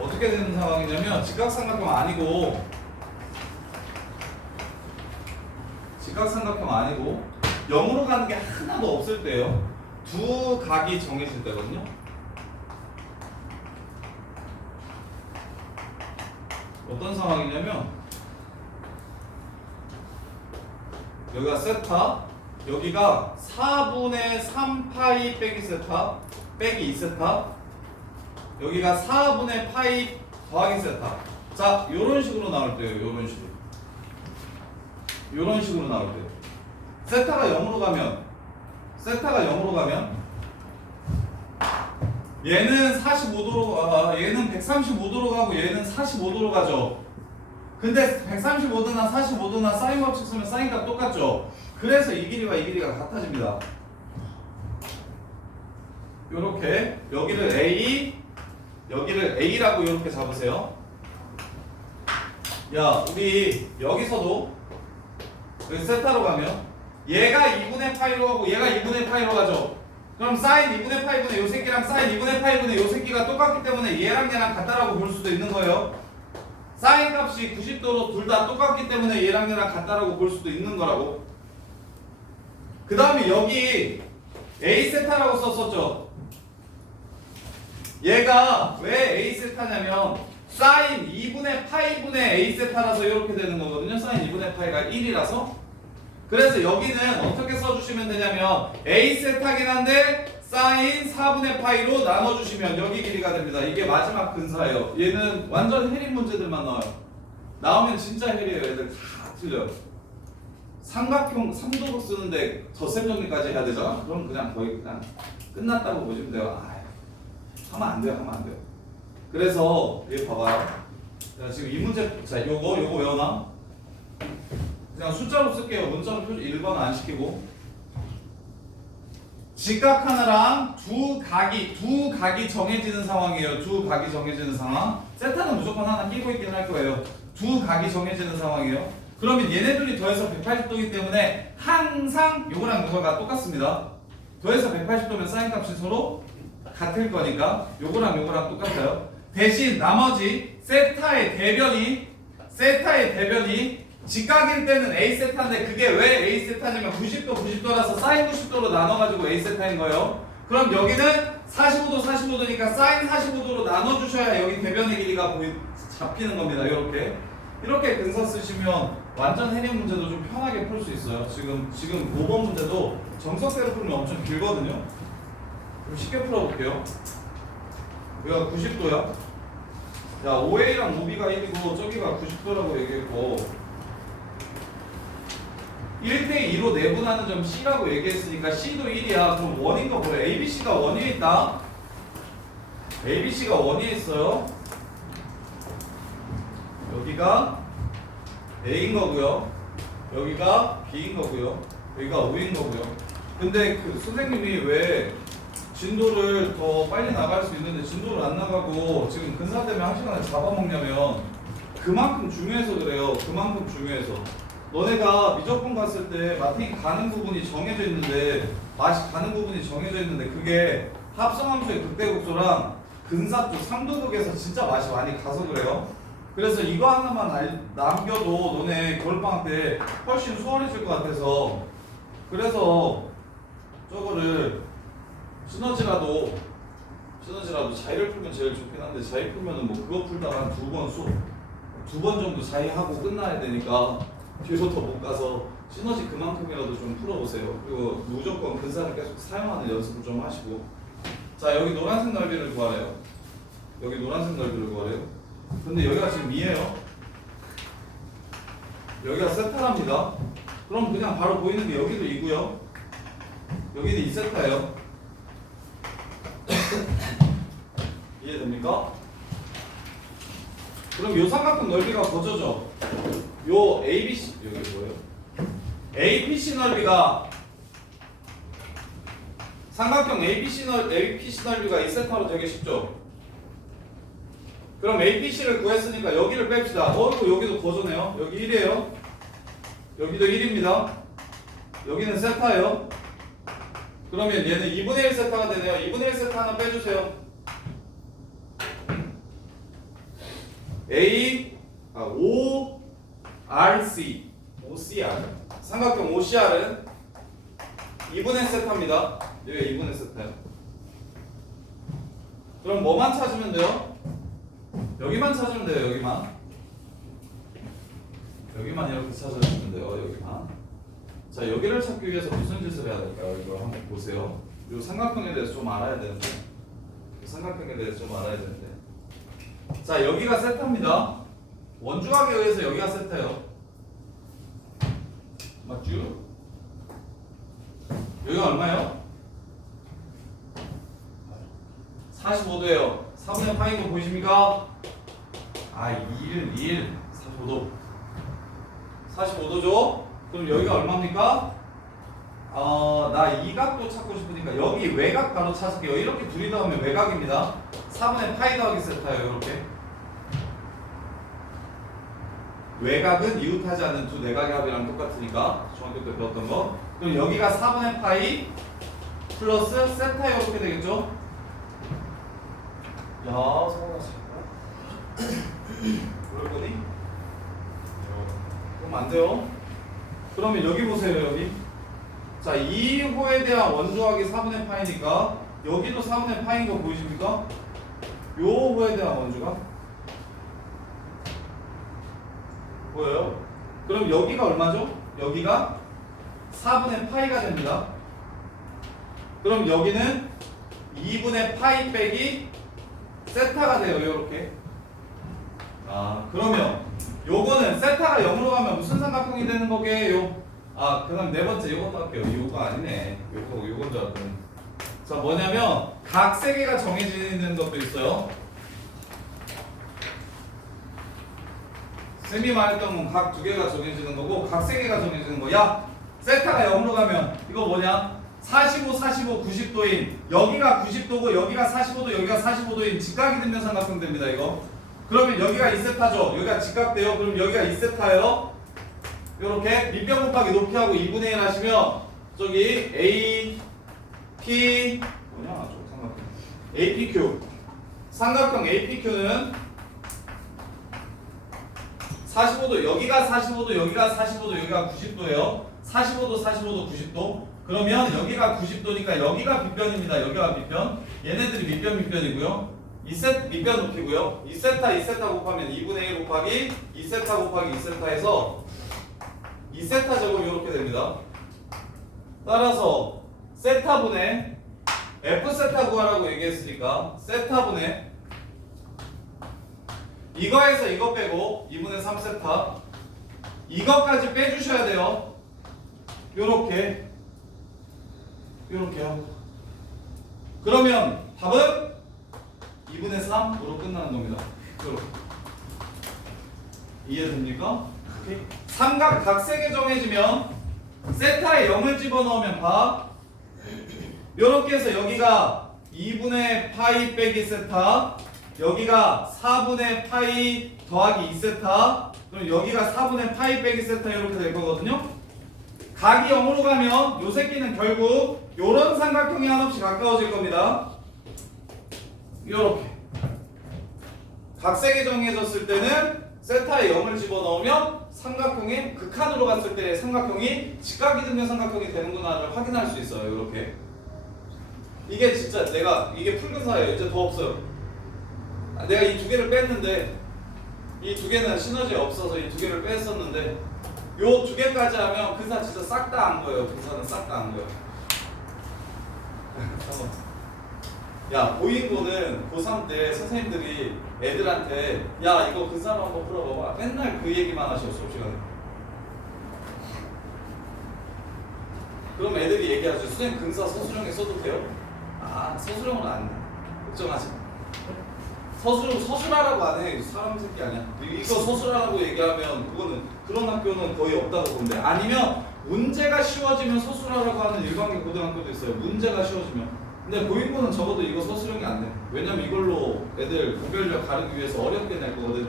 어떻게 되는 상황이냐면 직각삼각형 아니고 직각삼각형 아니고 0으로 가는 게 하나도 없을 때요. 두 각이 정해질 때거든요. 어떤 상황이냐면 여기가 세타, 여기가 4분의 3파이 빼기 세타 빼기 2세타, 여기가 4분의 파이 더하기 세타. 자, 요런 식으로 나올 때요. 요런 식으로. 요런 식으로 나올 때. 세타가 0으로 가면 얘는 45도로 얘는 135도로 가고 얘는 45도로 가죠. 근데 135도나 45도나 사인 법칙 쓰면 사인값 똑같죠. 그래서 이 길이와 이 길이가 같아집니다. 요렇게 여기를 A, 여기를 A라고 이렇게 잡으세요. 야, 우리 여기서도 여기 세타로 가면 얘가 2분의 파이로 가고 얘가 2분의 파이로 가죠. 그럼 사인 2분의 파이분의 요 새끼랑 사인 2분의 파이분의 요 새끼가 똑같기 때문에 얘랑 얘랑 같다라고 볼 수도 있는 거예요. 사인 값이 90도로 둘 다 똑같기 때문에 얘랑 얘랑 같다라고 볼 수도 있는 거라고. 그 다음에 여기 A 세타라고 썼었죠. 얘가 왜 A 세타냐면 사인 2분의 파이분의 A 세타라서 이렇게 되는 거거든요. 사인 2분의 파이가 1이라서. 그래서 여기는 어떻게 써주시면 되냐면 A 세타긴 한데 사인 4분의 파이로 나눠주시면 여기 길이가 됩니다. 이게 마지막 근사예요. 얘는 완전 해리 문제들만 나와요. 나오면 진짜 해리예요. 애들 다 틀려요. 삼각형 3도로 쓰는데 덧셈 정리까지 해야 되잖아. 그럼 그냥 거의 그냥 끝났다고 보시면 돼요. 하면 안 돼요. 그래서 얘 봐봐요. 자, 지금 이 문제, 자, 요거 외워놔. 그냥 숫자로 쓸게요. 문자로 표시 1번 안 시키고. 직각하나랑 두 각이 정해지는 상황이에요. 두 각이 정해지는 상황. 세타는 무조건 하나 끼고 있긴 할 거예요. 두 각이 정해지는 상황이에요. 그러면 얘네들이 더해서 180도이기 때문에 항상 요거랑 요거가 똑같습니다. 더해서 180도면 사인 값이 서로 같을 거니까 요거랑 요거랑 똑같아요. 대신 나머지 세타의 대변이 직각일 때는 A 세타인데 그게 왜 A 세타냐면 90도라서 사인 90도로 나눠가지고 A 세타인 거예요. 그럼 여기는 45도니까 사인 45도로 나눠주셔야 여기 대변의 길이가 잡히는 겁니다. 이렇게 근사 쓰시면 완전 해리 문제도 좀 편하게 풀 수 있어요. 지금 5번 문제도 정석대로 풀면 엄청 길거든요. 좀 쉽게 풀어볼게요. 여기가 90도야. 야, OA랑 OB가 1이고 저기가 90도라고 얘기했고 1대2로 내분하는 점 C라고 얘기했으니까 C도 1이야. 그럼 원인 거 뭐래? ABC가 원위에 있다. ABC가 원위에 있어요. 여기가 A인 거고요. 여기가 B인 거고요. 여기가 O인 거고요. 근데 그 선생님이 왜 진도를 더 빨리 나갈 수 있는데 진도를 안 나가고 지금 근사 때문에 한 시간을 잡아먹냐면 그만큼 중요해서 그래요. 그만큼 중요해서. 너네가 미적분 갔을 때 마탱이 가는 부분이 정해져 있는데 맛이 가는 부분이 정해져 있는데 그게 합성함수의 극대급소랑 근사 쪽 3도극에서 진짜 맛이 많이 가서 그래요. 그래서 이거 하나만 남겨도 너네 겨울방학 때 훨씬 수월해질 것 같아서 그래서 저거를 시너지라도 자의를 풀면 제일 좋긴 한데 자의 풀면은 뭐 그거 풀다가 한 두 번 정도 자의하고 끝나야 되니까 뒤로 더 못 가서 시너지 그만큼이라도 좀 풀어보세요. 그리고 무조건 근사를 계속 사용하는 연습을 좀 하시고. 자, 여기 노란색 넓이를 구하래요. 근데 여기가 지금 2예요. 여기가 세타랍니다. 그럼 그냥 바로 보이는 게 여기도 2고요. 여기는 2세타예요. 이해됩니까? 그럼 요 삼각형 넓이가 거저죠. 요 ABC 여기 뭐예요? APC 넓이가 삼각형 APC 넓이가 2세타로 되게 쉽죠. 그럼 APC를 구했으니까 여기를 뺍시다. 여기도 거저네요. 여기 1이에요. 여기도 1입니다. 여기는 세타예요. 그러면 얘는 2분의 1 세타가 되네요. 2분의 1 세타 하나 빼주세요. ORC OCR 삼각형 OCR은 2분의 세타입니다. 여기가 2분의 세타예요. 그럼 뭐만 찾으면 돼요? 여기만 찾으면 돼요. 여기만 이렇게 찾아주면 돼요. 여기만. 자, 여기를 찾기 위해서 무슨 짓을 해야 될까요? 이거 한번 보세요. 이 삼각형에 대해서 좀 알아야 되는데. 자, 여기가 세타입니다. 원주각에 의해서 여기가 세타예요. 맞죠? 여기가 얼마예요? 45도예요. 4분의 파인 거 보이십니까? 아, 1, 45도. 45도죠? 그럼 여기가 얼마입니까? 나 이 각도 찾고 싶으니까 여기 외곽 바로 찾을게요. 이렇게 둘이 더하면 외곽입니다. 4분의 파이 더하기 세타예요. 이렇게. 외곽은 이웃하지 않는 두 내각의 합이랑 똑같으니까 중학교 때 배웠던 거. 그럼 여기가 4분의 파이 플러스 세타 이렇게 되겠죠? 야, 성훈아 그럴 거니? 그럼 안 돼요. 그러면 여기 보세요. 여기. 자, 2호에 대한 원조하기 4분의 파이니까 여기도 4분의 파인 거 보이십니까? 요 호에 대한 원조가 보여요? 그럼 여기가 얼마죠? 여기가 4분의 파이가 됩니다. 그럼 여기는 2분의 파이 빼기 세타가 돼요. 요렇게. 아, 그러면 요거는 세타가 0으로 가면 무슨 삼각형이 되는 거게요? 아, 그다음 네 번째 요것도 할게요. 요거 아니네. 요건 줄 알았더니. 자, 뭐냐면 각 세 개가 정해지는 것도 있어요. 쌤이 말했던 건 각 두 개가 정해지는 거고 각 세 개가 정해지는 거. 야, 세타가 0으로 가면 이거 뭐냐? 45, 45, 90도인 여기가 90도고 여기가 45도, 여기가 45도인 직각이 되면 삼각형 됩니다. 이거. 그러면 여기가 2세타죠. 여기가 직각돼요. 그럼 여기가 2세타예요. 요렇게 밑변 곱하기 높이하고 2분의 1 하시면 저기 A, P 뭐냐? 저 삼각형 APQ 삼각형 APQ는 45도 여기가 45도 여기가 45도 여기가 90도예요. 45도 45도 90도 그러면 여기가 90도니까 여기가 밑변입니다. 여기가 밑변 얘네들이 밑변이고요. 2세타 밑변 높이고요. 2세타 곱하면 2분의 1 곱하기 2세타 곱하기 2세타에서 2세타 제곱 이렇게 됩니다. 따라서 세타분의 F세타 구하라고 얘기했으니까 세타분의 이거에서 이거 빼고 2분의 3세타 이것까지 빼주셔야 돼요. 요렇게요. 그러면 답은 2분의 3으로 끝나는 겁니다. 요렇게. 이해됩니까? 오케이. 삼각 각 세 개 정해지면 세타에 0을 집어넣으면 봐. 요렇게 해서 여기가 2분의 파이 빼기 세타 여기가 4분의 파이 더하기 2세타 그럼 여기가 4분의 파이 빼기 세타 이렇게 될 거거든요. 각이 0으로 가면 요 새끼는 결국 요런 삼각형이 한없이 가까워질 겁니다. 요렇게 각 세 개 정해졌을 때는 세타에 0을 집어넣으면 삼각형이 극한으로 갔을 때 삼각형이 직각이 등변 삼각형이 되는구나를 확인할 수 있어요. 이렇게 이게 진짜 내가 이게 풀근사예요. 이제 더 없어요. 내가 이 두 개를 뺐는데 이 두 개는 시너지 없어서 이 두 개를 뺐었는데 요 두 개까지 하면 근사 진짜 싹 다 안 거예요. 근사는 싹 다 안 거예요. 야, 보인고는 고3 때 선생님들이 애들한테 야 이거 근사로 한번 풀어봐봐 맨날 그 얘기만 하셔 수업 시간에. 그럼 애들이 얘기하죠. 선생님 근사 서술형에 써도 돼요? 아 서술형은 안 돼. 걱정하지 마. 서술하라고 안 해. 사람 새끼 아니야. 이거 서술하라고 얘기하면 그거는 그런 학교는 거의 없다고 보는데 아니면 문제가 쉬워지면 서술하라고 하는 일반계 고등학교도 있어요. 문제가 쉬워지면. 근데 보인고는 적어도 이거 서술형이 안 돼. 왜냐면 이걸로 애들 구별력 가르기 위해서 어렵게 낼 거거든.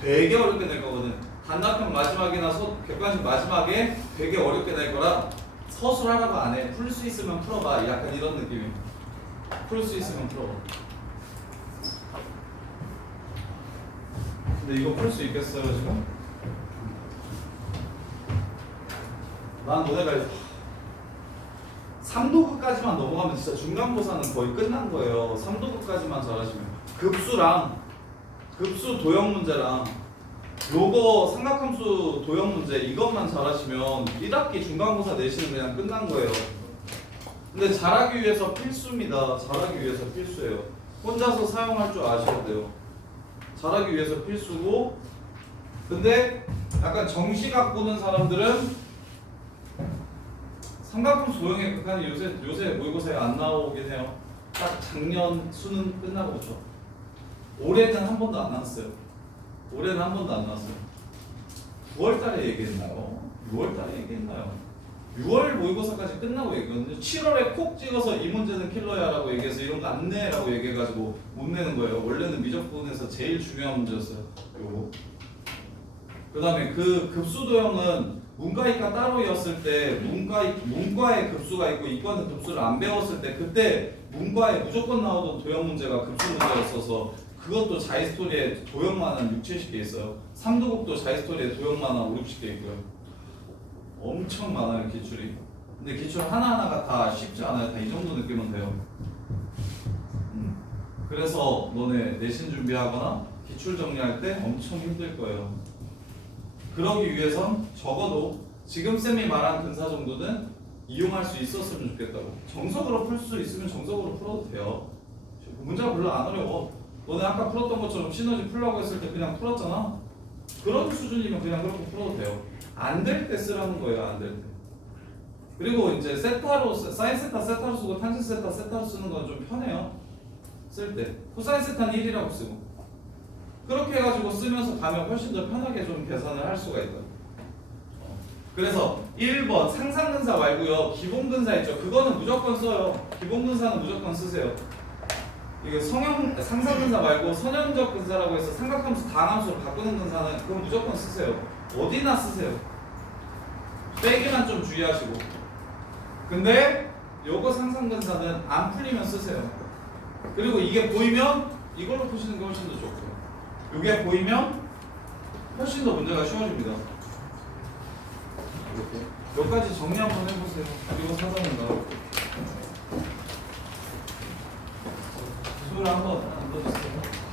되게 어렵게 낼 거거든. 단답형 마지막이나 객관식 마지막에 되게 어렵게 낼 거라 서술하라고 안 해. 풀 수 있으면 풀어봐. 약간 이런 느낌이야. 풀 수 있으면 풀어봐. 근데 이거 풀 수 있겠어요 지금? 난 너네가 3도급까지만 넘어가면 진짜 중간고사는 거의 끝난 거예요. 3도급까지만 잘하시면 급수 도형 문제랑 요거 삼각함수 도형 문제 이것만 잘하시면 1학기 중간고사 내시는 그냥 끝난 거예요. 근데 잘하기 위해서 필수입니다. 잘하기 위해서 필수예요. 혼자서 사용할 줄 아셔야 돼요. 잘하기 위해서 필수고, 근데 약간 정시각 보는 사람들은 삼각함수 도형의 극한이 요새 모의고사에 안 나오긴 해요. 딱 작년 수능 끝나고 그렇죠. 올해는 한 번도 안 나왔어요. 올해는 한 번도 안 나왔어요. 9월달에 얘기했나요? 6월달에 얘기했나요? 6월 모의고사까지 끝나고 얘기했거든요. 7월에 콕 찍어서 이 문제는 킬러야라고 얘기해서 이런 거 안 내라고 얘기해가지고 못 내는 거예요. 원래는 미적 부분에서 제일 중요한 문제였어요. 요거. 그 다음에 그 급수도형은 문과이과 따로였을 때 문과에 급수가 있고 이과는 급수를 안 배웠을 때 그때 문과에 무조건 나오던 도형 문제가 급수 문제였어서 그것도 자이스토리에 도형만 한 6, 70개 있어요. 3도급도 자이스토리에 도형만 한 5, 60개 있고요. 엄청 많아요 기출이. 근데 기출 하나하나가 다 쉽지 않아요. 다 이 정도 느끼면 돼요. 그래서 너네 내신 준비하거나 기출 정리할 때 엄청 힘들 거예요. 그러기 위해선 적어도 지금 쌤이 말한 근사 정도는 이용할 수 있었으면 좋겠다고. 정석으로 풀 수 있으면 정석으로 풀어도 돼요. 문제가 별로 안 어려워. 너네 아까 풀었던 것처럼 시너지 풀라고 했을 때 그냥 풀었잖아. 그런 수준이면 그냥 그렇게 풀어도 돼요. 안 될 때 쓰라는 거예요. 안 될 때. 그리고 이제 세타로 사인 세타 세타로 쓰고 탄젠 세타 세타로 쓰는 건 좀 편해요. 쓸 때 코사인 세타는 1이라고 쓰고 그렇게 해가지고 쓰면서 가면 훨씬 더 편하게 좀 계산을 할 수가 있다. 그래서 1번 상상근사 말고요. 기본근사 있죠. 그거는 무조건 써요. 기본근사는 무조건 쓰세요. 이게 상상근사 말고 선형적 근사라고 해서 삼각함수 다항함수로 바꾸는 근사는 그건 무조건 쓰세요. 어디나 쓰세요. 빼기만 좀 주의하시고. 근데 요거 상상근사는 안 풀리면 쓰세요. 그리고 이게 보이면 이걸로 푸시는 게 훨씬 더 좋고요. 이게 보이면 훨씬 더 문제가 쉬워집니다. 이렇게 몇 가지 정리 한번 해보세요. 그리고 사선인가 기술을 한번 안 넣어주세요.